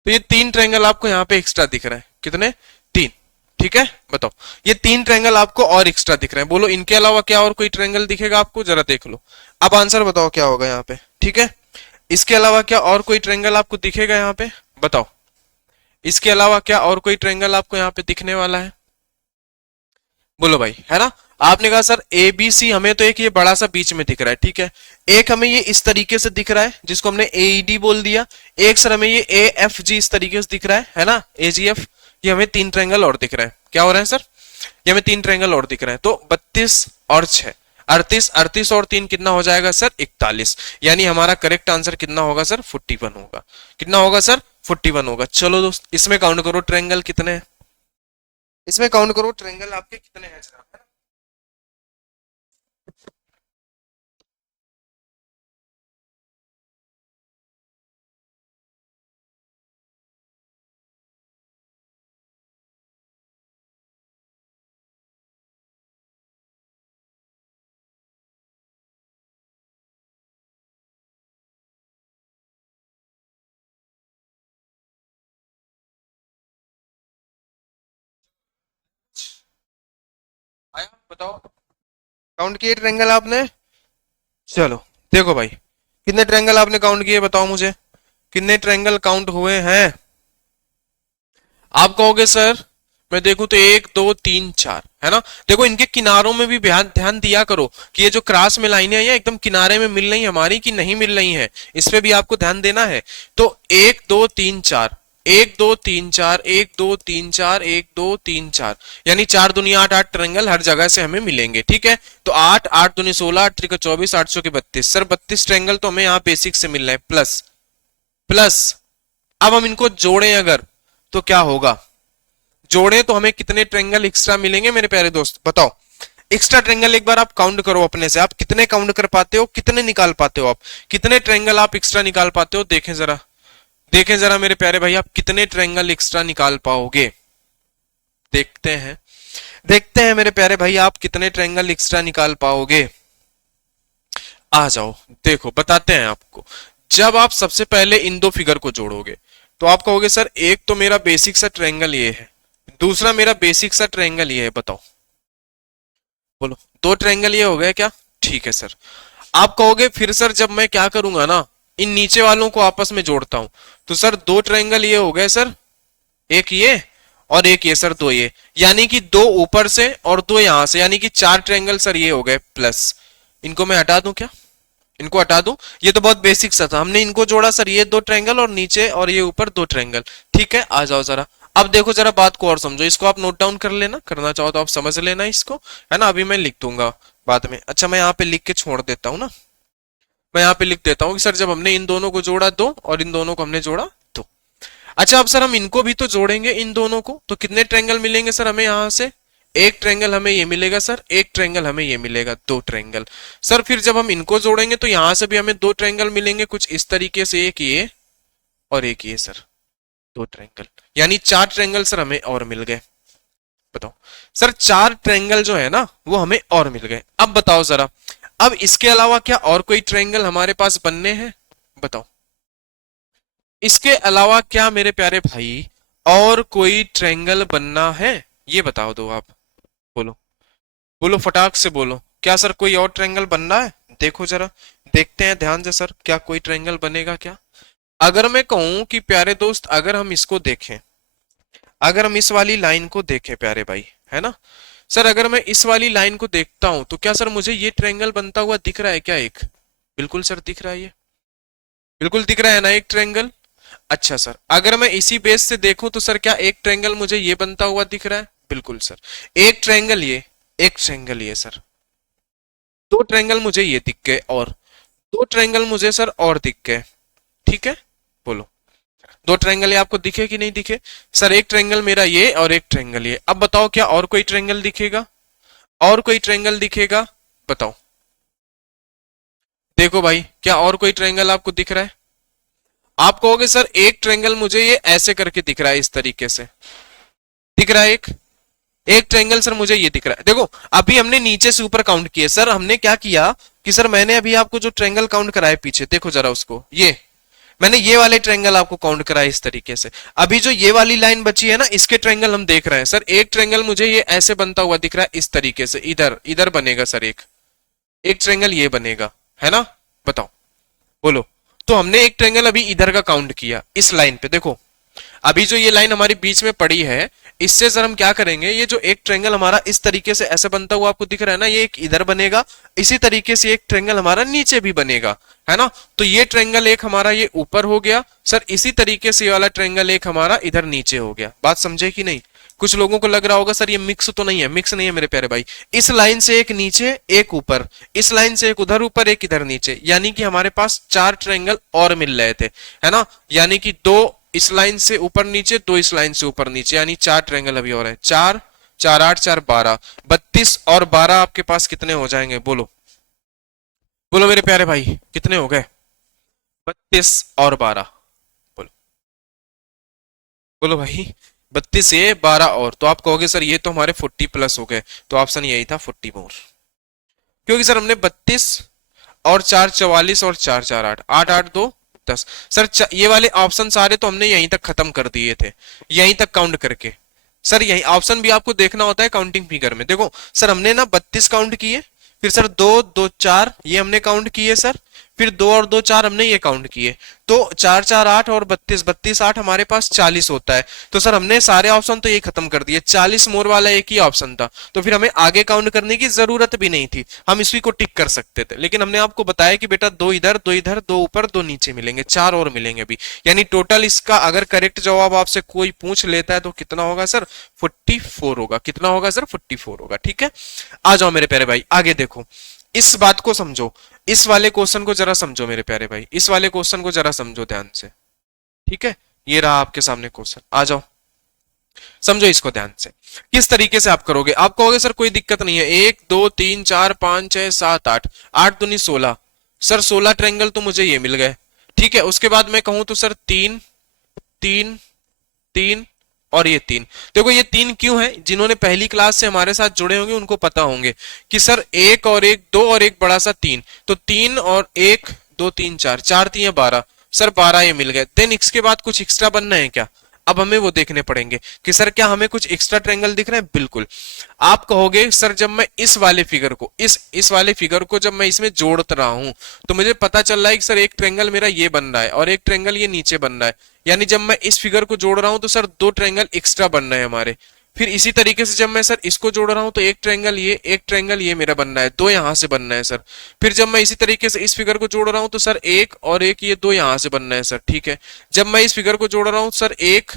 तो ये तीन ट्रायंगल आपको यहाँ पे एक्स्ट्रा दिख रहा है, कितने? तीन, ठीक है। बताओ, ये तीन ट्रायंगल आपको और एक्स्ट्रा दिख रहे हैं, बोलो इनके अलावा क्या और कोई ट्रायंगल दिखेगा आपको, जरा देख लो। अब आंसर बताओ क्या होगा यहाँ पे, ठीक है। इसके अलावा क्या और कोई ट्रायंगल आपको दिखेगा यहाँ पे, बताओ। इसके अलावा क्या और कोई ट्रायंगल आपको यहाँ पे दिखने वाला है? बोलो भाई, है ना। आपने कहा सर ए बी सी, हमें तो एक ये बड़ा सा बीच में दिख रहा है, ठीक है। एक हमें ये इस तरीके से दिख रहा है जिसको हमने एईडी बोल दिया। एक सर हमें ये ए एफ जी इस तरीके से दिख रहा है ना, ए जी एफ। ये हमें तीन ट्रायंगल और दिख रहा है, क्या हो रहा है सर? ये हमें तीन ट्रायंगल और दिख रहे हैं, तो 32 और 6 38, 38 और 3 कितना हो जाएगा सर? 41। यानी हमारा करेक्ट आंसर कितना होगा सर? 41 होगा। कितना होगा सर? 41 होगा। चलो दोस्त, इसमें काउंट करो ट्रायंगल कितने हैं, इसमें काउंट करो ट्रायंगल आपके कितने हैं जरा। बताओ, काउंट किए ट्रायंगल आपने? चलो देखो भाई, कितने ट्रायंगल आपने काउंट किए बताओ मुझे, कितने ट्रायंगल काउंट हुए हैं? आप कहोगे सर मैं देखूं तो एक दो तीन चार, है ना? देखो इनके किनारों में भी ध्यान ध्यान दिया करो कि ये जो क्रॉस में लाइनें हैं ये एकदम किनारे में मिल रही हमारी कि नहीं मिल रही हैं, इस पे भी आपको ध्यान देना है। तो एक दो तीन चार, एक दो तीन चार, एक दो तीन चार, एक दो तीन चार, यानी चार दुनिया आठ, आठ ट्रायंगल हर जगह से हमें मिलेंगे, ठीक है? तो आठ, आठ दुनी 16, आठ त्रिक 24, आठ सौ के 32, सर 32 ट्रायंगल तो हमें यहाँ बेसिक से मिल रहे हैं, प्लस प्लस। अब हम इनको जोड़ें अगर, तो क्या होगा? जोड़े तो हमें कितने ट्रायंगल एक्स्ट्रा मिलेंगे मेरे प्यारे दोस्त, बताओ? एक्स्ट्रा ट्रायंगल एक बार आप काउंट करो अपने से, आप कितने काउंट कर पाते हो, कितने निकाल पाते हो, आप कितने ट्रायंगल आप एक्स्ट्रा निकाल पाते हो? देखें जरा, देखें जरा मेरे प्यारे भाई, आप कितने ट्रायंगल एक्स्ट्रा निकाल पाओगे? देखते हैं, देखते हैं मेरे प्यारे भाई, आप कितने ट्रायंगल एक्स्ट्रा निकाल पाओगे? आ जाओ, देखो बताते हैं आपको। जब आप सबसे पहले इन दो फिगर को जोड़ोगे तो आप कहोगे सर एक तो मेरा बेसिक सा ट्रायंगल ये है, दूसरा मेरा बेसिक सा ट्रायंगल ये है, बताओ बोलो, दो ट्रायंगल ये हो गए क्या? ठीक है सर। आप कहोगे फिर सर जब मैं क्या करूंगा ना, इन नीचे वालों को आपस में जोड़ता हूं, तो सर दो ट्रायंगल ये हो गए सर, एक ये और एक ये सर, दो ये, यानी कि दो ऊपर से और दो यहां से, यानी कि चार ट्रायंगल सर ये हो गए प्लस। इनको मैं हटा दूं क्या? इनको हटा दूं? ये तो बहुत बेसिक सा था, हमने इनको जोड़ा सर, ये दो ट्रायंगल और नीचे और ये ऊपर दो ट्रायंगल, ठीक है? आ जाओ जरा, अब देखो जरा बात को और समझो, इसको आप नोट डाउन कर लेना, करना चाहो तो आप समझ लेना इसको, है ना? अभी मैं लिख दूंगा बाद में। अच्छा मैं यहाँ पे लिख के छोड़ देता हूँ ना, मैं यहाँ पे लिख देता हूँ कि सर जब हमने इन दोनों को जोड़ा दो और इन दोनों को हमने जोड़ा दो। अच्छा अब सर हम इनको भी तो जोड़ेंगे, इन दोनों को, तो कितने ट्रायंगल मिलेंगे सर हमें यहाँ से? एक ट्रायंगल हमें ये मिलेगा सर, एक ट्रायंगल हमें ये मिलेगा, दो ट्रायंगल। सर फिर जब हम इनको जोड़ेंगे तो यहां से भी हमें दो ट्रायंगल मिलेंगे कुछ इस तरीके से, एक ये और एक ये सर, दो ट्रायंगल, यानी चार ट्रायंगल सर हमें और मिल गए। बताओ सर चार ट्रायंगल जो है ना वो हमें और मिल गए। अब बताओ जरा, अब इसके अलावा क्या और कोई ट्रायंगल हमारे पास बनने हैं? बताओ इसके अलावा क्या मेरे प्यारे भाई और कोई ट्रायंगल बनना है? ये बताओ दो आप, बोलो बोलो फटाक से बोलो, क्या सर कोई और ट्रायंगल बनना है? देखो जरा, देखते हैं ध्यान से सर, क्या कोई ट्रायंगल बनेगा क्या? अगर मैं कहूं कि प्यारे दोस्त अगर हम इसको देखें, अगर हम इस वाली लाइन को देखें प्यारे भाई, है ना सर, अगर मैं इस वाली लाइन को देखता हूं तो क्या सर मुझे ये ट्रायंगल बनता हुआ दिख रहा है क्या एक? बिल्कुल सर दिख रहा है, ये बिल्कुल दिख रहा है ना एक ट्रायंगल। अच्छा सर अगर मैं इसी बेस से देखूं तो सर क्या एक ट्रायंगल मुझे ये बनता हुआ दिख रहा है? बिल्कुल सर, एक ट्रायंगल ये, एक ट्रायंगल ये सर, दो ट्रायंगल मुझे ये दिख गए और दो ट्रायंगल मुझे सर और दिख गए, ठीक है? बोलो दो ट्रायंगल ये आपको दिखे कि नहीं दिखे? सर एक ट्रायंगल मेरा ये और एक ट्रायंगल ये। अब बताओ क्या और कोई ट्रायंगल दिखेगा? और कोई ट्रायंगल दिखेगा? बताओ, देखो भाई क्या और कोई ट्रायंगल आपको दिख रहा है? आप कहोगे सर एक ट्रायंगल मुझे ये ऐसे करके दिख रहा है, इस तरीके से दिख रहा है एक, एक ट्रायंगल सर मुझे ये दिख रहा है। देखो अभी हमने नीचे से ऊपर काउंट किए सर, हमने क्या किया कि सर मैंने अभी आपको जो ट्रायंगल काउंट कराए पीछे, देखो जरा उसको, ये मैंने ये वाले ट्रायंगल आपको काउंट कराए इस तरीके से। अभी जो ये वाली लाइन बची है ना इसके ट्रायंगल हम देख रहे हैं सर, एक ट्रायंगल मुझे ये ऐसे बनता हुआ दिख रहा है इस तरीके से, इधर इधर बनेगा सर एक, एक ट्रायंगल ये बनेगा, है ना? बताओ बोलो, तो हमने एक ट्रायंगल अभी इधर का काउंट किया इस लाइन पे, देखो अभी जो ये लाइन हमारी बीच में पड़ी है, इससे सर हम क्या करेंगे, ये जो एक ट्रायंगल हमारा इस तरीके से ऐसे बनता हुआ आपको दिख रहा है ना, ये एक इधर बनेगा, इसी तरीके से एक ट्रायंगल हमारा नीचे भी बनेगा, है ना? तो ये ट्रायंगल एक हमारा ये ऊपर हो गया सर, इसी तरीके से ये वाला ट्रायंगल एक हमारा इधर नीचे हो गया। बात समझे कि नहीं? कुछ लोगों को लग रहा होगा सर ये मिक्स तो नहीं है, मिक्स नहीं है मेरे प्यारे भाई, इस लाइन से एक नीचे एक ऊपर, इस लाइन से एक उधर ऊपर एक इधर नीचे, यानी कि हमारे पास चार ट्रायंगल और मिल रहे थे, है ना? यानी कि दो इस लाइन से ऊपर नीचे, दो इस लाइन से ऊपर नीचे, यानी चार ट्रायंगल अभी और है, चार चार आठ चार 12, 32 और 12 आपके पास कितने हो जाएंगे? बोलो बोलो मेरे प्यारे भाई कितने हो गए? 32 और 12, बोलो बोलो भाई, 32 ये 12 और, तो आप कहोगे सर ये तो हमारे 40 प्लस हो गए, तो ऑप्शन यही था 40 मोर, क्योंकि सर हमने 32 और चार 44 और चार चार आठ, आठ आठ दो 10 सर, ये वाले ऑप्शन सारे तो हमने यहीं तक खत्म कर दिए थे, यहीं तक काउंट करके सर यही ऑप्शन भी आपको देखना होता है काउंटिंग फिगर में। देखो सर हमने ना 32 काउंट किए, फिर सर दो दो चार ये हमने काउंट किए सर, फिर दो और दो चार हमने ये काउंट किए, तो चार चार आठ और बत्तीस बत्तीस आठ हमारे पास 40 होता है। तो सर हमने सारे ऑप्शन तो ये खत्म कर दिए, 40 मोर वाला एक ही ऑप्शन था, तो फिर हमें आगे काउंट करने की जरूरत भी नहीं थी, हम इसी को टिक कर सकते थे। लेकिन हमने आपको बताया कि बेटा दो इधर दो इधर दो ऊपर दो नीचे मिलेंगे, चार और मिलेंगे अभी, यानी टोटल इसका अगर करेक्ट जवाब आपसे कोई पूछ लेता है तो कितना होगा सर, 44 होगा। कितना होगा सर, 44 होगा। ठीक है, आ जाओ मेरे प्यारे भाई आगे देखो, इस बात को समझो, इस वाले क्वेश्चन को जरा समझो मेरे प्यारे भाई, इस वाले क्वेश्चन को जरा समझो ध्यान से। ठीक है, ये रहा आपके सामने क्वेश्चन, आ जाओ समझो इसको ध्यान से। किस तरीके से आप करोगे, आप कहोगे सर कोई दिक्कत नहीं है, एक दो तीन चार पांच छह सात आठ, आठ दूनी 16, सर 16 ट्रायंगल तो मुझे ये मिल गए। ठीक है, उसके बाद मैं कहूं तो सर तीन तीन तीन और ये तीन। देखो ये तीन क्यों है, जिन्होंने पहली क्लास से हमारे साथ जुड़े होंगे उनको पता होंगे कि सर एक और एक दो और एक बड़ा सा तीन, तो तीन और एक दो तीन चार, चार तीन 12, सर 12 ये मिल गए। देन इसके बाद कुछ एक्स्ट्रा बनना है क्या, अब हमें वो देखने पड़ेंगे कि सर क्या हमें कुछ एक्स्ट्रा ट्रायंगल दिख रहे हैं। बिल्कुल, आप कहोगे सर जब मैं इस वाले फिगर को इस वाले फिगर को जब मैं इसमें जोड़ रहा हूं तो मुझे पता चल रहा है कि सर एक ट्रायंगल मेरा ये बन रहा है और एक ट्रायंगल ये नीचे बन रहा है, यानी जब मैं इस फिगर को जोड़ रहा हूं तो सर दो ट्रायंगल एक्स्ट्रा बन रहे हैं हमारे। फिर इसी तरीके से जब मैं सर इसको जोड़ रहा हूं तो एक ट्रायंगल ये मेरा बन रहा है, दो यहां से बनना है सर। फिर जब मैं इसी तरीके से इस फिगर को जोड़ रहा हूं तो सर एक और एक ये दो यहां से बनना है सर। ठीक है, जब मैं इस फिगर को जोड़ रहा हूं सर एक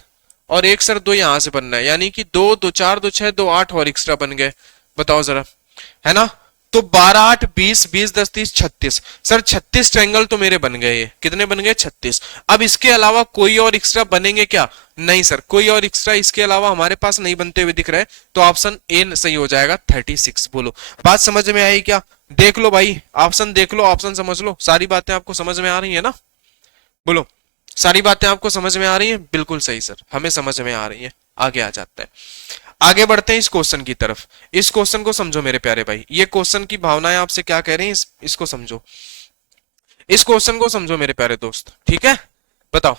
और एक सर दो यहां से बनना है, यानी कि दो दो चार दो छह दो आठ और एक्स्ट्रा बन गए। बताओ जरा, है ना। तो 12 8 20 20 10 30 36, सर 36 ट्रायंगल तो मेरे बन गए। ये कितने बन गए, 36। अब इसके अलावा कोई और एक्स्ट्रा बनेंगे क्या, नहीं सर, कोई और एक्स्ट्रा इसके अलावा हमारे पास नहीं बनते हुए दिख रहे, तो ऑप्शन ए सही हो जाएगा 36। बोलो बात समझ में आई क्या, देख लो भाई ऑप्शन देख लो, ऑप्शन समझ लो, सारी बातें आपको समझ में आ रही है ना। बोलो सारी बातें आपको समझ में आ रही है, बिल्कुल सही सर, हमें समझ में आ रही है। आगे आ जाता है, आगे बढ़ते हैं इस क्वेश्चन की तरफ। इस क्वेश्चन को समझो मेरे प्यारे भाई, ये क्वेश्चन की भावनाएं आपसे क्या कह रही हैं, इसको समझो, इस क्वेश्चन को समझो मेरे प्यारे दोस्त। ठीक है, बताओ,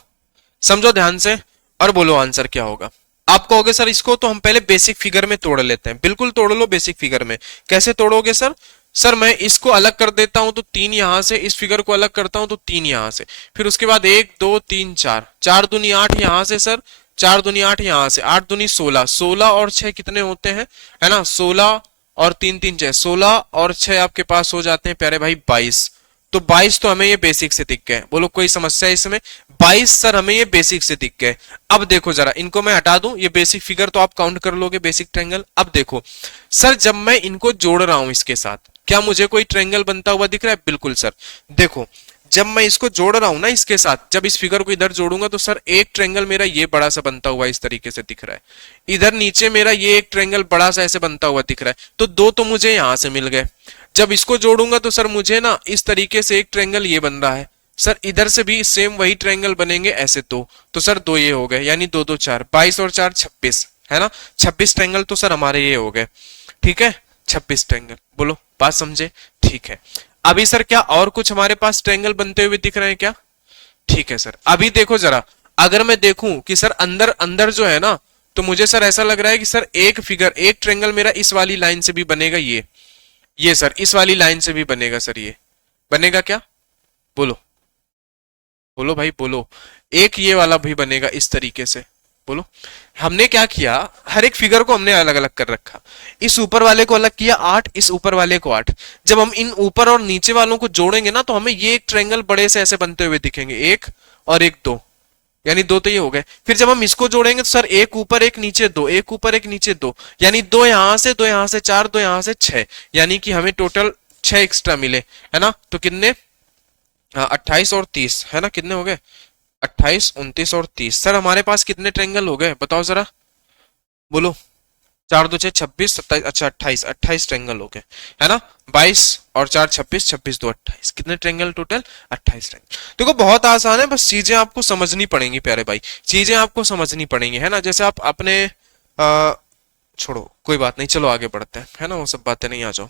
समझो ध्यान से और बोलो आंसर क्या होगा। आप कहोगे सर इसको तो हम पहले बेसिक फिगर में तोड़ लेते हैं, बिल्कुल तोड़ लो बेसिक फिगर में। कैसे तोड़ोगे सर, सर मैं इसको अलग कर देता हूं तो तीन यहां से, इस फिगर को अलग करता हूं तो तीन यहां से, फिर उसके बाद एक दो तीन चार, चार दूनी आठ यहां से सर, चार दूनी आठ यहां से, आठ दूनी 16, 16 और 6 कितने होते हैं, है ना, 16 और तीन तीन 6, 16 और 6 आपके पास हो जाते हैं प्यारे भाई 22। तो 22 तो हमें ये बेसिक से दिख गए। बोलो कोई समस्या है इसमें, 22 सर हमें ये बेसिक से दिख गए। अब देखो जरा इनको मैं हटा दूं, ये बेसिक फिगर तो आप काउंट कर लोगे बेसिक ट्रायंगल। अब देखो सर जब मैं इनको जोड़ रहा हूं इसके साथ, क्या मुझे कोई ट्रायंगल बनता हुआ दिख रहा है, बिल्कुल सर। देखो जब मैं इसको जोड़ रहा हूं ना इसके साथ, जब इस फिगर को इधर जोड़ूंगा तो सर एक ट्रायंगल मेरा ये बड़ा सा बनता हुआ इस तरीके से दिख रहा है, इधर नीचे मेरा ये एक ट्रायंगल बड़ा सा ऐसे बनता हुआ दिख रहा है, तो दो तो मुझे यहां से मिल गए। जब इसको जोड़ूंगा तो सर मुझे ना इस तरीके से एक ट्रायंगल ये बन रहा है सर, इधर से भी सेम वही ट्रायंगल बनेंगे ऐसे दो, तो सर दो ये हो गए, यानी दो दो चार, 22 और चार 26, है ना, 26 ट्रायंगल तो सर हमारे ये हो गए। ठीक है, 26 ट्रायंगल। बोलो बात समझे, ठीक है। अभी सर क्या और कुछ हमारे पास ट्रायंगल बनते हुए दिख रहे हैं क्या, ठीक है सर। अभी देखो जरा, अगर मैं देखूं कि सर अंदर अंदर जो है ना, तो मुझे सर ऐसा लग रहा है कि सर एक फिगर एक ट्रायंगल मेरा इस वाली लाइन से भी बनेगा, ये सर इस वाली लाइन से भी बनेगा सर, ये बनेगा क्या, बोलो बोलो भाई बोलो, एक ये वाला भी बनेगा इस तरीके से। बोलो हमने क्या किया, हर एक फिगर को हमने अलग अलग कर रखा, इस ऊपर वाले को अलग किया 8, इस ऊपर वाले को 8। जब हम इन ऊपर और नीचे वालों को जोड़ेंगे ना तो हमें ये एक ट्रायंगल बड़े से ऐसे बनते हुए दिखेंगे, एक और एक दो, यानी दो तो ये हो गए। फिर जब हम इसको जोड़ेंगे तो सर एक ऊपर एक नीचे दो, एक ऊपर एक नीचे दो, यानी दो यहां से दो यहां से चार, दो यहां से 6, यानी कि हमें टोटल 6 एक्स्ट्रा मिले, है ना। तो कितने, 28 और 30, है ना, कितने हो गए, 28 29 और 30। सर हमारे पास कितने ट्रायंगल हो गए बताओ जरा, बोलो, चार दो छह 26 27, अच्छा 28 28 ट्रायंगल हो गए, है ना। 22 और चार 26, 26 दो 28, कितने ट्रायंगल टोटल, 28 ट्रायंगल। देखो बहुत आसान है, बस चीजें आपको समझनी पड़ेंगी प्यारे भाई, चीजें आपको समझनी पड़ेंगी, है ना। जैसे आप अपने छोड़ो कोई बात नहीं, चलो आगे बढ़ते हैं, है ना, वो सब बातें नहीं, आ जाओ।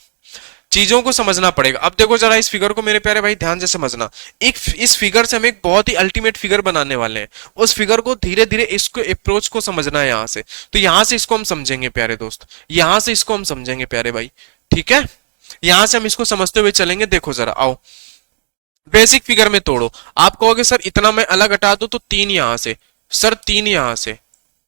चीजों को समझना पड़ेगा। अब देखो जरा इस फिगर को मेरे प्यारे भाई ध्यान से समझना। एक इस फिगर से हम एक बहुत ही अल्टीमेट फिगर बनाने वाले हैं। उस फिगर को धीरे धीरे इसको अप्रोच को समझना है यहां से। तो यहां से इसको हम समझेंगे प्यारे दोस्त, यहां से इसको हम समझेंगे प्यारे भाई, ठीक है। यहां से हम इसको समझते हुए चलेंगे। देखो जरा आओ, बेसिक फिगर में तोड़ो। आप कहोगे सर इतना मैं अलग हटा दूं तो तीन यहां से, सर तीन यहां से,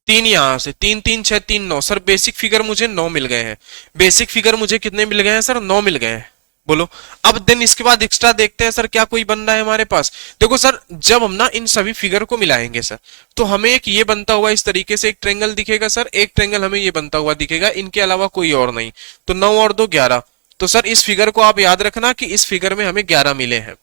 तीन यहां से, तीन तीन छह तीन नौ, सर बेसिक फिगर मुझे नौ मिल गए हैं। बेसिक फिगर मुझे कितने मिल गए हैं सर? नौ मिल गए हैं। बोलो। अब देन इसके बाद एक्स्ट्रा देखते हैं सर क्या कोई बन रहा है हमारे पास। देखो सर जब हम ना इन सभी फिगर को मिलाएंगे सर, तो हमें एक ये बनता हुआ इस तरीके से एक ट्रेंगल दिखेगा सर। एक ट्रेंगल हमें ये बनता हुआ दिखेगा, इनके अलावा कोई और नहीं। तो 9 और 2 11। तो सर इस फिगर को आप याद रखना कि इस फिगर में हमें 11 मिले हैं।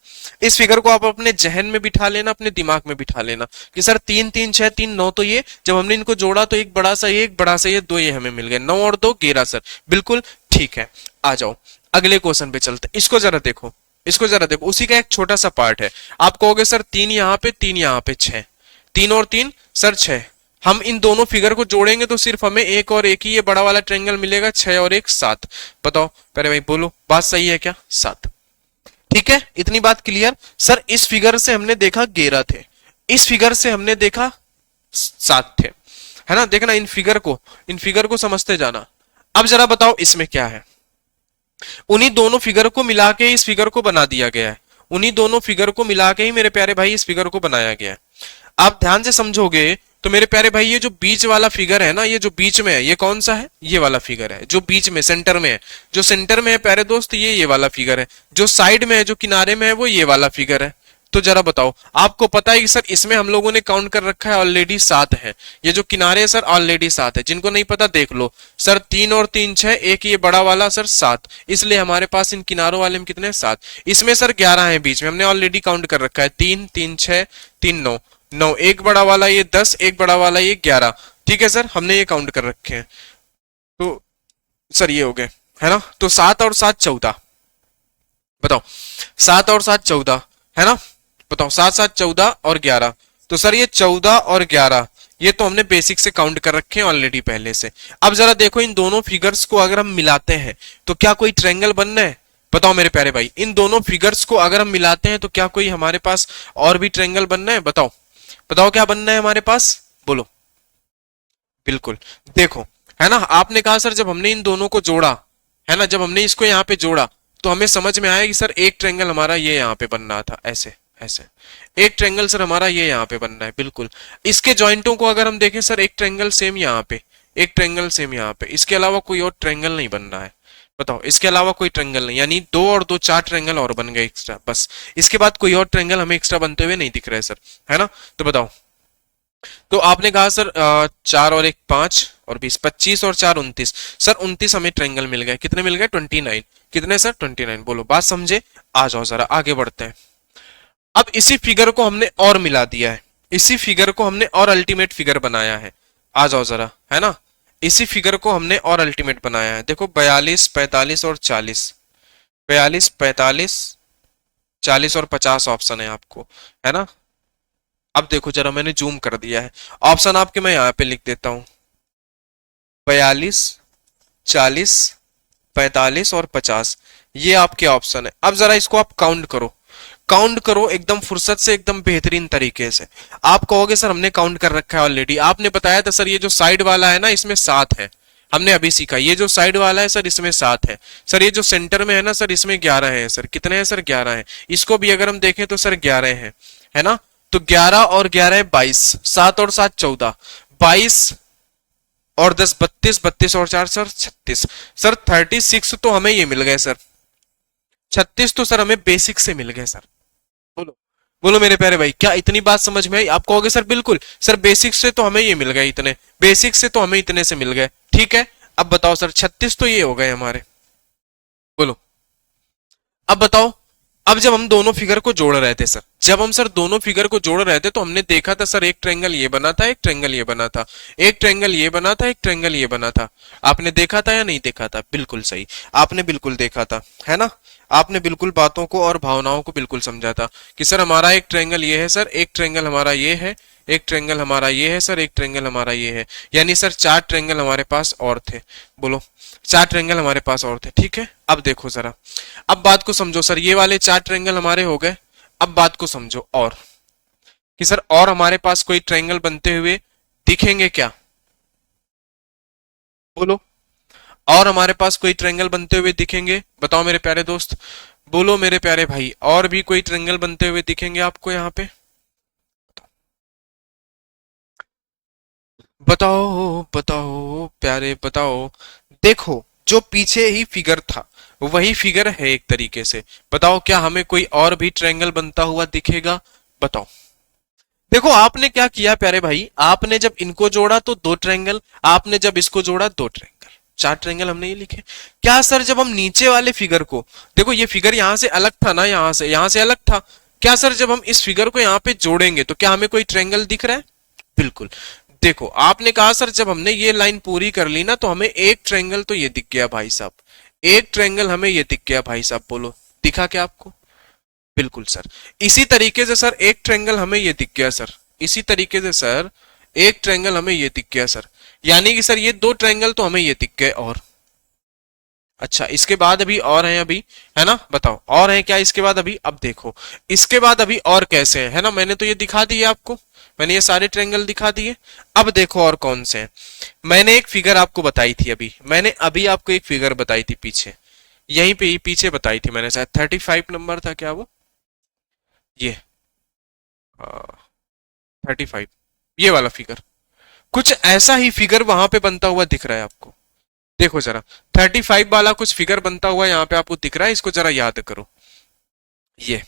इस फिगर को आप अपने जहन में बिठा लेना, अपने दिमाग में बिठा लेना कि सर 3 3 6 3 9, तो ये जब हमने इनको जोड़ा तो एक बड़ा सा ये, एक बड़ा सा ये, दो ये हमें मिल गए। 9 और 2 11 सर, बिल्कुल ठीक है। आ जाओ अगले क्वेश्चन पे चलते। इसको जरा देखो, इसको जरा देखो, उसी का एक छोटा सा पार्ट है। आप कहोगे सर 3 यहाँ पे, 3 यहाँ पे, 6, 3 और 3 सर 6। हम इन दोनों फिगर को जोड़ेंगे तो सिर्फ हमें एक और एक ही ये बड़ा वाला ट्रायंगल मिलेगा। 6 और 1 7। बताओ पहले भाई बोलो, बात सही है क्या? 7। ठीक है, इतनी बात क्लियर। सर इस फिगर से हमने देखा 11 थे, इस फिगर से हमने देखा 7 थे, है ना। देखना इन फिगर को समझते जाना। अब जरा बताओ इसमें क्या है। उन्हीं दोनों फिगर को मिला के इस फिगर को बना दिया गया है। उन्हीं दोनों फिगर को मिला के ही मेरे प्यारे भाई इस फिगर को बनाया गया है। आप ध्यान से समझोगे तो मेरे प्यारे भाई ये जो बीच वाला फिगर है ना, ये जो बीच में है ये कौन सा है? ये वाला फिगर है जो बीच में सेंटर में है। जो सेंटर में है प्यारे दोस्त ये वाला फिगर है। जो साइड में है, जो किनारे में है, वो ये वाला फिगर है। तो जरा बताओ, आपको पता है कि सर इसमें हम लोगों ने काउंट कर रखा है ऑलरेडी 7 है। ये जो किनारे है सर ऑलरेडी 7 है। जिनको नहीं पता देख लो सर, 3 और 3 6, एक ये बड़ा वाला सर 7, इसलिए हमारे पास इन किनारों वाले में कितने? 7। इसमें सर 11 है बीच में, हमने ऑलरेडी काउंट कर रखा है। 3 3 6 3 9 9, एक बड़ा वाला ये 10, एक बड़ा वाला ये 11। ठीक है सर, हमने ये काउंट कर रखे हैं। तो सर ये हो गए, है ना। तो 7 और 7 14। बताओ 7 और 7 14, है ना। बताओ 7 7 14 और 11। तो सर ये 14 और 11 ये तो हमने बेसिक से काउंट कर रखे हैं ऑलरेडी पहले से। अब जरा देखो इन दोनों फिगर्स को अगर हम मिलाते हैं तो क्या कोई ट्रायंगल बन रहा है? बताओ मेरे प्यारे भाई, इन दोनों फिगर्स को अगर हम मिलाते हैं तो क्या कोई हमारे पास और भी ट्रायंगल बनना है? बताओ बताओ क्या बनना है हमारे पास? बोलो। बिल्कुल। देखो, है ना, आपने कहा सर जब हमने इन दोनों को जोड़ा, है ना, जब हमने इसको यहाँ पे जोड़ा तो हमें समझ में आया कि सर एक ट्रायंगल हमारा ये यहाँ पे बन रहा था, ऐसे ऐसे। एक ट्रायंगल सर हमारा ये यहाँ पे बन रहा है, बिल्कुल। इसके जॉइंटों को अगर हम देखें सर, एक ट्रायंगल सेम यहाँ पे, एक ट्रायंगल सेम यहाँ पे, इसके अलावा कोई और ट्रायंगल नहीं बन रहा है। बताओ, इसके अलावा कोई ट्रायंगल नहीं, यानी 2 और 2 4 ट्रायंगल और बन गए एक्स्ट्रा, बस। इसके बाद कोई और ट्रायंगल हमें एक्स्ट्रा बनते हुए नहीं दिख रहे सर, है ना। तो बताओ, तो आपने कहा सर 4 और 1 5 और 20, 25 और 4 29। सर 29 हमें ट्रायंगल मिल गए, कितने मिल गए? 29। कितने सर? 29। बोलो, बात समझे? आ जाओ जरा आगे बढ़ते हैं। अब इसी फिगर को हमने और मिला दिया है, इसी फिगर को हमने और अल्टीमेट फिगर बनाया है। आ जाओ जरा, है ना। इसी फिगर को हमने और अल्टीमेट बनाया है। देखो 42 45 और 40, 42 45 40 और 50 ऑप्शन है आपको, है ना। अब देखो जरा, मैंने जूम कर दिया है ऑप्शन आपके, मैं यहाँ पे लिख देता हूँ। 42 40 45 और 50, ये आपके ऑप्शन है। अब जरा इसको आप काउंट करो, काउंट करो एकदम फुर्सत से, एकदम बेहतरीन तरीके से। आप कहोगे सर हमने काउंट कर रखा है ऑलरेडी। आपने बताया था सर ये जो साइड वाला है ना इसमें 7 है, हमने अभी सीखा। ये जो साइड वाला है सर इसमें 7 है। सर ये जो सेंटर में है ना सर इसमें 11 है सर। कितने हैं सर? 11 है। इसको भी अगर हम देखें तो सर 11 है ना। तो 11 और 11 22, 7 और 7 14, 22 और 10 32, 32 और 4 सर 36। सर 36 तो हमें ये मिल गए सर, 36 तो सर हमें बेसिक से मिल गए सर। बोलो बोलो मेरे प्यारे भाई, क्या इतनी बात समझ में आई? आप कहोगे सर बिल्कुल सर, बेसिक से तो हमें ये मिल गए इतने, बेसिक से तो हमें इतने से मिल गए। ठीक है, अब बताओ सर 36 तो ये हो गए हमारे। बोलो, अब बताओ। अब जब हम दोनों फिगर को जोड़ रहे थे सर, जब हम सर दोनों फिगर को जोड़ रहे थे तो हमने देखा था सर एक ट्रायंगल ये बना था, एक ट्रायंगल ये बना था, एक ट्रायंगल ये बना था, एक ट्रायंगल ये बना था। आपने देखा था या नहीं देखा था? बिल्कुल सही, आपने बिल्कुल देखा था, है ना। आपने बिल्कुल बातों को और भावनाओं को बिल्कुल समझा था कि सर हमारा एक ट्रायंगल ये है सर, एक ट्रायंगल हमारा ये है, एक ट्रायंगल हमारा ये है सर, एक ट्रायंगल हमारा ये है, यानी सर 4 ट्रायंगल हमारे पास और थे। बोलो 4 ट्रायंगल हमारे पास और थे, ठीक है। अब देखो जरा, अब बात को समझो सर, ये वाले 4 ट्रायंगल हमारे हो गए। अब बात को समझो और कि सर और हमारे पास कोई ट्रायंगल बनते हुए दिखेंगे क्या? बोलो, और हमारे पास कोई ट्रायंगल बनते हुए दिखेंगे? बताओ मेरे प्यारे दोस्त, बोलो मेरे प्यारे भाई, और भी कोई ट्रायंगल बनते हुए दिखेंगे आपको यहाँ पे? बताओ बताओ प्यारे बताओ। देखो, जो पीछे ही फिगर था वही फिगर है एक तरीके से। बताओ क्या हमें कोई और भी ट्रायंगल बनता हुआ दिखेगा? बताओ। देखो आपने क्या किया प्यारे भाई, आपने जब इनको जोड़ा तो 2 ट्रायंगल, आपने जब इसको जोड़ा 2 ट्रायंगल, 4 ट्रायंगल हमने ये लिखे। क्या सर जब हम नीचे वाले फिगर को, देखो ये फिगर यहां से अलग था ना, यहां से अलग था। क्या सर जब हम इस फिगर को यहाँ पे जोड़ेंगे तो क्या हमें कोई ट्रायंगल दिख रहा है? बिल्कुल। देखो आपने कहा सर जब हमने ये लाइन पूरी कर ली ना तो हमें एक ट्रायंगल तो ये दिख गया भाई साहब, एक ट्रायंगल हमें ये दिख गया भाई साहब। बोलो दिखा क्या आपको? बिल्कुल सर। इसी तरीके से सर एक ट्रायंगल हमें ये दिख गया सर, इसी तरीके से सर एक ट्रायंगल हमें ये दिख गया सर, यानी कि सर ये 2 ट्रायंगल तो हमें ये दिख गए। और अच्छा इसके बाद अभी और हैं अभी, है ना? बताओ और हैं क्या इसके बाद अभी? अब देखो इसके बाद अभी और कैसे हैं, है ना? मैंने तो ये दिखा दिए आपको, मैंने ये सारे ट्रायंगल दिखा दिए। अब देखो और कौन से हैं। मैंने एक फिगर आपको बताई थी अभी, मैंने अभी आपको एक फिगर बताई थी पीछे, यहीं पे ही पीछे बताई थी मैंने, शायद 35 नंबर था क्या वो, ये 35, ये वाला फिगर। कुछ ऐसा ही फिगर वहां पे बनता हुआ दिख रहा है आपको। देखो जरा 35 वाला कुछ फिगर बनता हुआ यहाँ पे आपको दिख रहा है, इसको जरा याद करो। ये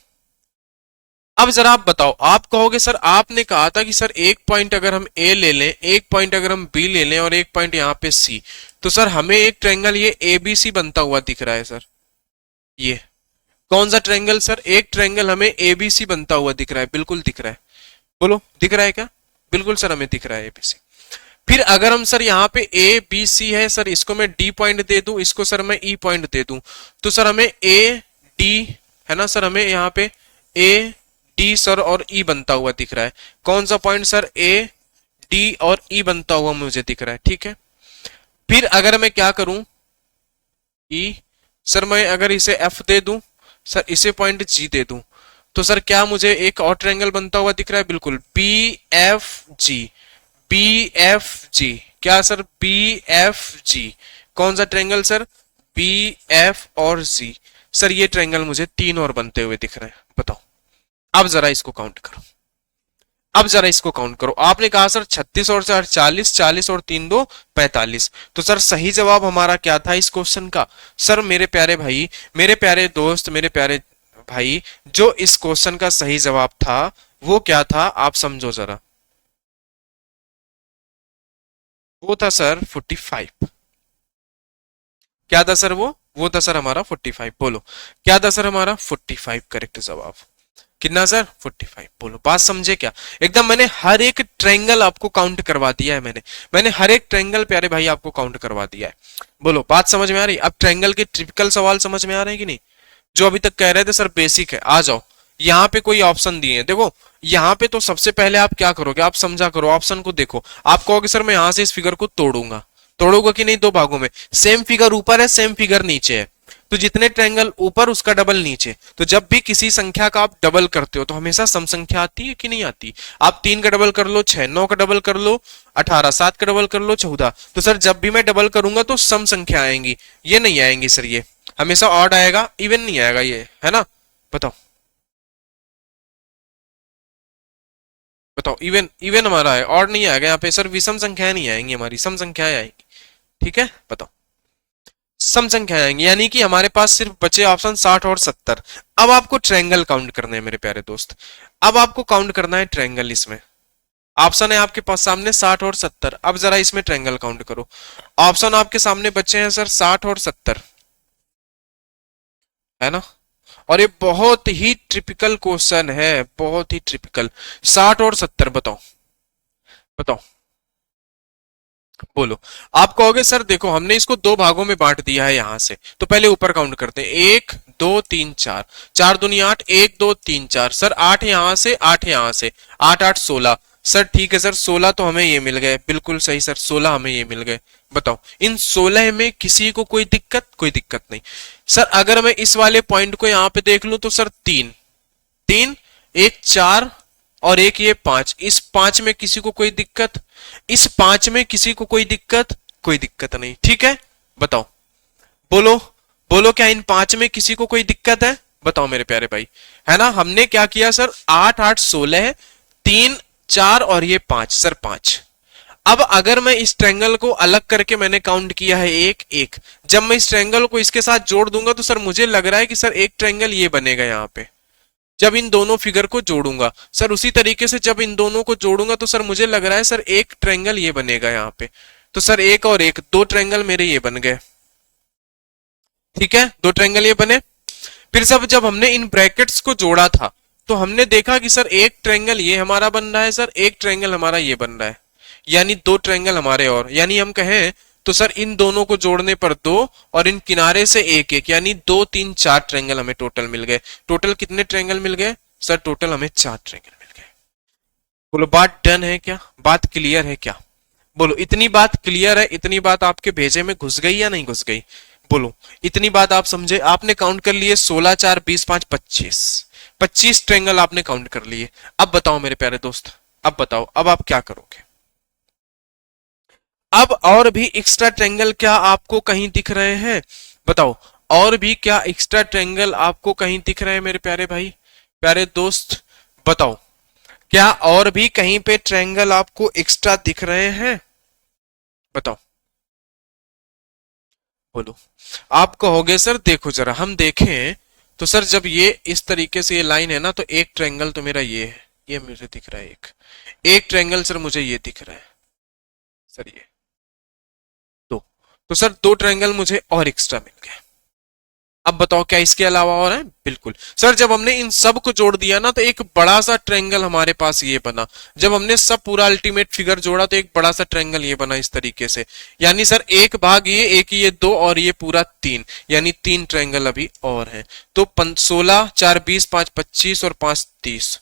अब जरा आप बताओ, आप कहोगे सर आपने कहा था कि सर एक पॉइंट अगर हम ए ले लें, एक पॉइंट अगर हम बी ले लें और एक पॉइंट यहाँ पे सी, तो सर हमें एक ट्रायंगल ये एबीसी बनता हुआ दिख रहा है सर। ये कौन सा ट्रायंगल सर? एक ट्रायंगल हमें एबीसी बनता हुआ दिख रहा है, बिल्कुल दिख रहा है। बोलो दिख रहा है क्या? बिल्कुल सर हमें दिख रहा है एबीसी। फिर अगर हम सर यहाँ पे ए बी सी है सर, इसको मैं डी पॉइंट दे दूं, इसको सर मैं ई पॉइंट दे दूं, तो सर हमें ए डी, है ना सर, हमें यहाँ पे ए डी सर और ई बनता हुआ दिख रहा है। कौन सा पॉइंट सर? ए डी और ई बनता हुआ मुझे दिख रहा है, ठीक है। फिर अगर मैं क्या करूं, ई सर मैं अगर इसे एफ दे दूं सर, इसे पॉइंट जी दे दूं, तो सर क्या मुझे एक और ट्रायंगल बनता हुआ दिख रहा है? बिल्कुल, B F G, B F G. क्या सर? बी एफ जी। कौन सा ट्रायंगल सर? बी एफ और जी। सर ये ट्रायंगल मुझे 3 और बनते हुए दिख रहे हैं। बताओ अब जरा इसको काउंट करो, अब जरा इसको काउंट करो। आपने कहा सर 36 और 4 40, 40 और 3 2 45, तो सर सही जवाब हमारा क्या था इस क्वेश्चन का? सर मेरे प्यारे भाई, मेरे प्यारे दोस्त, मेरे प्यारे भाई, जो इस क्वेश्चन का सही जवाब था वो क्या था आप समझो जरा, वो था सर 45। क्या था सर? वो था सर हमारा 45। बोलो क्या था सर हमारा? 45 करेक्ट जवाब। कितना सर? 45। बोलो बात समझे क्या? एकदम मैंने हर एक ट्रायंगल आपको काउंट करवा दिया है, मैंने हर एक ट्रायंगल प्यारे भाई आपको काउंट करवा दिया है। बोलो बात समझ में आ रही? अब ट्रायंगल के ट्रिपिकल सवाल समझ में आ रहे हैं कि नहीं? जो अभी तक कह रहे थे सर बेसिक है, आ जाओ। यहाँ पे कोई ऑप्शन दिए हैं, देखो यहाँ पे तो सबसे पहले आप क्या करोगे, आप समझा करो, ऑप्शन को देखो। आप कहोगे सर मैं यहां से इस फिगर को तोड़ूंगा, तोड़ोगे कि नहीं? 2 भागों में, सेम फिगर ऊपर है सेम फिगर नीचे है, तो जितने ट्रायंगल ऊपर उसका डबल नीचे। तो जब भी किसी संख्या का आप डबल करते हो तो हमेशा सम संख्या आती है कि नहीं आती? आप 3 का डबल कर लो 6, 9 का डबल कर लो 18, 7 का डबल कर लो 14। तो सर जब भी मैं डबल करूंगा तो सम संख्या आएंगी, ये नहीं आएंगी सर, ये हमेशा ऑड आएगा, इवन नहीं आएगा, ये है ना? बताओ बताओ, इवन इवन हमारा है, ऑड नहीं आएगा यहाँ पे सर, विषम संख्याएं नहीं आएंगी हमारी, सम संख्याएं आएंगी, ठीक है। बताओ सम संख्याएं आएंगी, यानी कि हमारे पास सिर्फ बचे ऑप्शन 60 और 70। अब आपको ट्रायंगल काउंट करने हैं मेरे प्यारे दोस्त, अब आपको काउंट करना है ट्रायंगल। इसमें ऑप्शन है आपके पास सामने 60 और 70। अब जरा इसमें ट्रायंगल काउंट करो। ऑप्शन आपके सामने बचे हैं सर 60 और 70, है ना? और ये बहुत ही ट्रिपिकल क्वेश्चन है, बहुत ही ट्रिपिकल। 60 और 70 बताओ, बताओ बोलो। आप कहोगे सर देखो हमने इसको 2 भागों में बांट दिया है यहां से, तो पहले ऊपर काउंट करते हैं, 1 2 3 4, 4 दूनी 8, 1 2 3 4, सर 8 यहां से 8 यहां से, 8 8 16, सर ठीक है सर, 16 तो हमें ये मिल गए, बिल्कुल सही सर, 16 हमें ये मिल गए। बताओ इन 16 में किसी को कोई दिक्कत? कोई दिक्कत नहीं। सर अगर मैं इस वाले पॉइंट को यहाँ पे देख लूं तो सर तीन, तीन, एक 4 और एक ये 5, इस 5 में किसी को कोई दिक्कत? इस 5 में किसी को कोई दिक्कत? कोई दिक्कत नहीं, ठीक है। बताओ, बोलो, बोलो क्या इन 5 में किसी को कोई दिक्कत है? बताओ मेरे प्यारे भाई, है ना। हमने क्या किया सर, 8 8 16, 3 4 और ये 5, सर 5। अब अगर मैं इस ट्रायंगल को अलग करके मैंने काउंट किया है एक एक, जब मैं इस ट्रायंगल को इसके साथ जोड़ दूंगा तो सर मुझे लग रहा है कि सर एक ट्रायंगल ये बनेगा यहाँ पे, जब इन दोनों फिगर को जोड़ूंगा। सर उसी तरीके से जब इन दोनों को जोड़ूंगा तो सर मुझे लग रहा है सर एक ट्रायंगल ये बनेगा यहाँ पे। तो सर एक और एक, दो ट्रायंगल मेरे ये बन गए, ठीक है, दो ट्रायंगल ये बने। फिर सब जब हमने इन ब्रैकेट्स को जोड़ा था तो हमने देखा कि सर एक ट्रायंगल ये हमारा बन रहा है, सर एक ट्रायंगल हमारा ये बन रहा है, यानी दो ट्रायंगल हमारे और, यानी हम कहें तो सर इन दोनों को जोड़ने पर दो और इन किनारे से एक एक, यानी 2 3 4 ट्रायंगल हमें टोटल मिल गए। टोटल कितने ट्रायंगल मिल गए सर? टोटल हमें 4 ट्रायंगल मिल गए। बोलो बात डन है क्या? बात क्लियर है क्या? बोलो इतनी बात क्लियर है? इतनी बात आपके भेजे में घुस गई या नहीं घुस गई? बोलो इतनी बात आप समझे? आपने काउंट कर लिए 16 4 20 5 25, 25 ट्रायंगल आपने काउंट कर लिए। अब बताओ मेरे प्यारे दोस्त, अब बताओ अब आप क्या करोगे? अब और भी एक्स्ट्रा ट्रायंगल क्या आपको कहीं दिख रहे हैं? बताओ, और भी क्या एक्स्ट्रा ट्रायंगल आपको कहीं दिख रहे हैं मेरे प्यारे भाई, प्यारे दोस्त? बताओ क्या और भी कहीं पे ट्रायंगल आपको एक्स्ट्रा दिख रहे हैं? बताओ, बोलो। आप कहोगे सर देखो जरा हम देखें तो सर जब ये इस तरीके से ये लाइन है ना, तो एक ट्रायंगल तो मेरा ये है, ये मुझे दिख रहा है एक, एक ट्रायंगल सर मुझे ये दिख रहा है सर, ये दो, तो सर दो ट्रायंगल मुझे और एक्स्ट्रा मिल गए। अब बताओ क्या इसके अलावा और है? बिल्कुल सर, जब हमने इन सब को जोड़ दिया ना तो एक बड़ा सा ट्रायंगल हमारे पास ये बना। जब हमने सब पूरा अल्टीमेट फिगर जोड़ा तो एक बड़ा सा ट्रायंगल ये बना इस तरीके से, यानी सर एक भाग ये, एक ये दो और ये पूरा तीन, यानी तीन ट्रायंगल अभी और हैं। तो 16 4 20 5 25 और 5 30।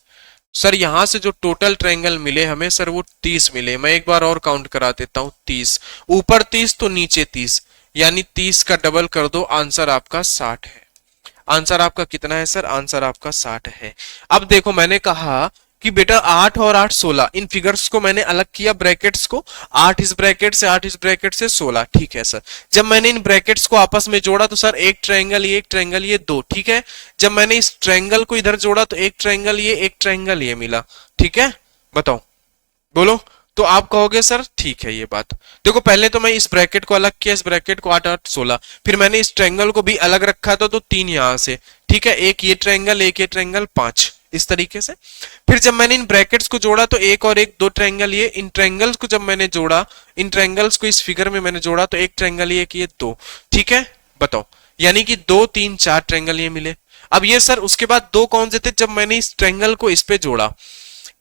सर यहां से जो टोटल ट्रायंगल मिले हमें सर वो 30 मिले। मैं एक बार और काउंट करा देता हूं, 30, ऊपर 30 तो नीचे 30, यानी 30 का डबल कर दो, आंसर आपका 60 है। आंसर आपका कितना है सर? आंसर आपका 60 है। अब देखो मैंने कहा कि बेटा 8 और 8 16, इन फिगर्स को मैंने अलग किया ब्रैकेट्स को, 8 इस ब्रैकेट से 8 इस ब्रैकेट से 16, ठीक है सर। जब मैंने इन ब्रैकेट्स को आपस में जोड़ा तो सर एक ट्रायंगल ये, एक ट्रायंगल ये, दो, ठीक है। जब मैंने इस ट्रायंगल को इधर जोड़ा तो एक ट्रायंगल ये, एक ट्रायंगल ये मिला, ठीक है। बताओ, बोलो। तो आप कहोगे सर ठीक है ये बात। देखो पहले तो मैं इस ब्रैकेट को अलग किया, इस ब्रैकेट को 8 8 16, फिर मैंने इस ट्रायंगल को भी अलग रखा था तो तीन यहां से, ठीक है, एक ये ट्रायंगल, एक ये ट्रायंगल, 5 इस तरीके से। फिर जब मैंने इन ब्रैकेट्स को जोड़ा तो एक और एक, दो ट्रायंगल ये, इन ट्रायंगल्स को जब मैंने जोड़ा, इन ट्रायंगल्स को इस फिगर में मैंने जोड़ा तो एक ट्रायंगल ये, एक ये, दो, ठीक है। बताओ, यानी कि 2 3 4 ट्रायंगल ये मिले। अब ये सर उसके बाद दो कौन से थे? जब मैंने इस ट्रायंगल को इस पे जोड़ा,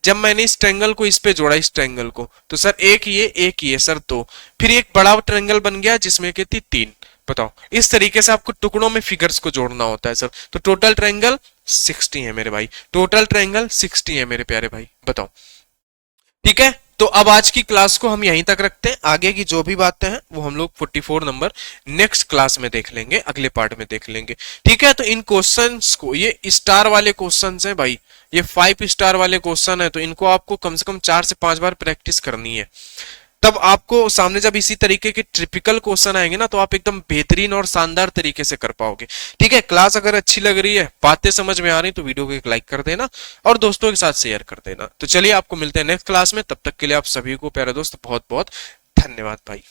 जब मैंने इस ट्रायंगल को इस पे जोड़ा, इस ट्रायंगल को, तो सर एक ये सर दो, फिर एक बड़ा ट्रायंगल बन गया जिसमें की थी 3। बताओ, इस तरीके से आपको टुकड़ों में फिगर्स को जोड़ना होता है सर। तो टोटल ट्रायंगल 60 है मेरे भाई, टोटल ट्रायंगल 60 है मेरे प्यारे भाई। बताओ, ठीक है। तो अब आज की क्लास को हम यहीं तक रखते हैं, आगे की जो भी बातें हैं वो हम लोग 44 नंबर नेक्स्ट क्लास में देख लेंगे, अगले पार्ट में देख लेंगे, ठीक है। तो इन क्वेश्चंस को, ये स्टार वाले क्वेश्चंस हैं भाई, ये 5 स्टार वाले क्वेश्चन है, तो इनको आपको कम से कम 4 से 5 बार प्रैक्टिस करनी है। तब आपको सामने जब इसी तरीके के ट्रिपिकल क्वेश्चन आएंगे ना तो आप एकदम बेहतरीन और शानदार तरीके से कर पाओगे, ठीक है। क्लास अगर अच्छी लग रही है, बातें समझ में आ रही तो वीडियो को एक लाइक कर देना और दोस्तों के साथ शेयर कर देना। तो चलिए आपको मिलते हैं नेक्स्ट क्लास में, तब तक के लिए आप सभी को प्यारे दोस्त बहुत बहुत धन्यवाद भाई।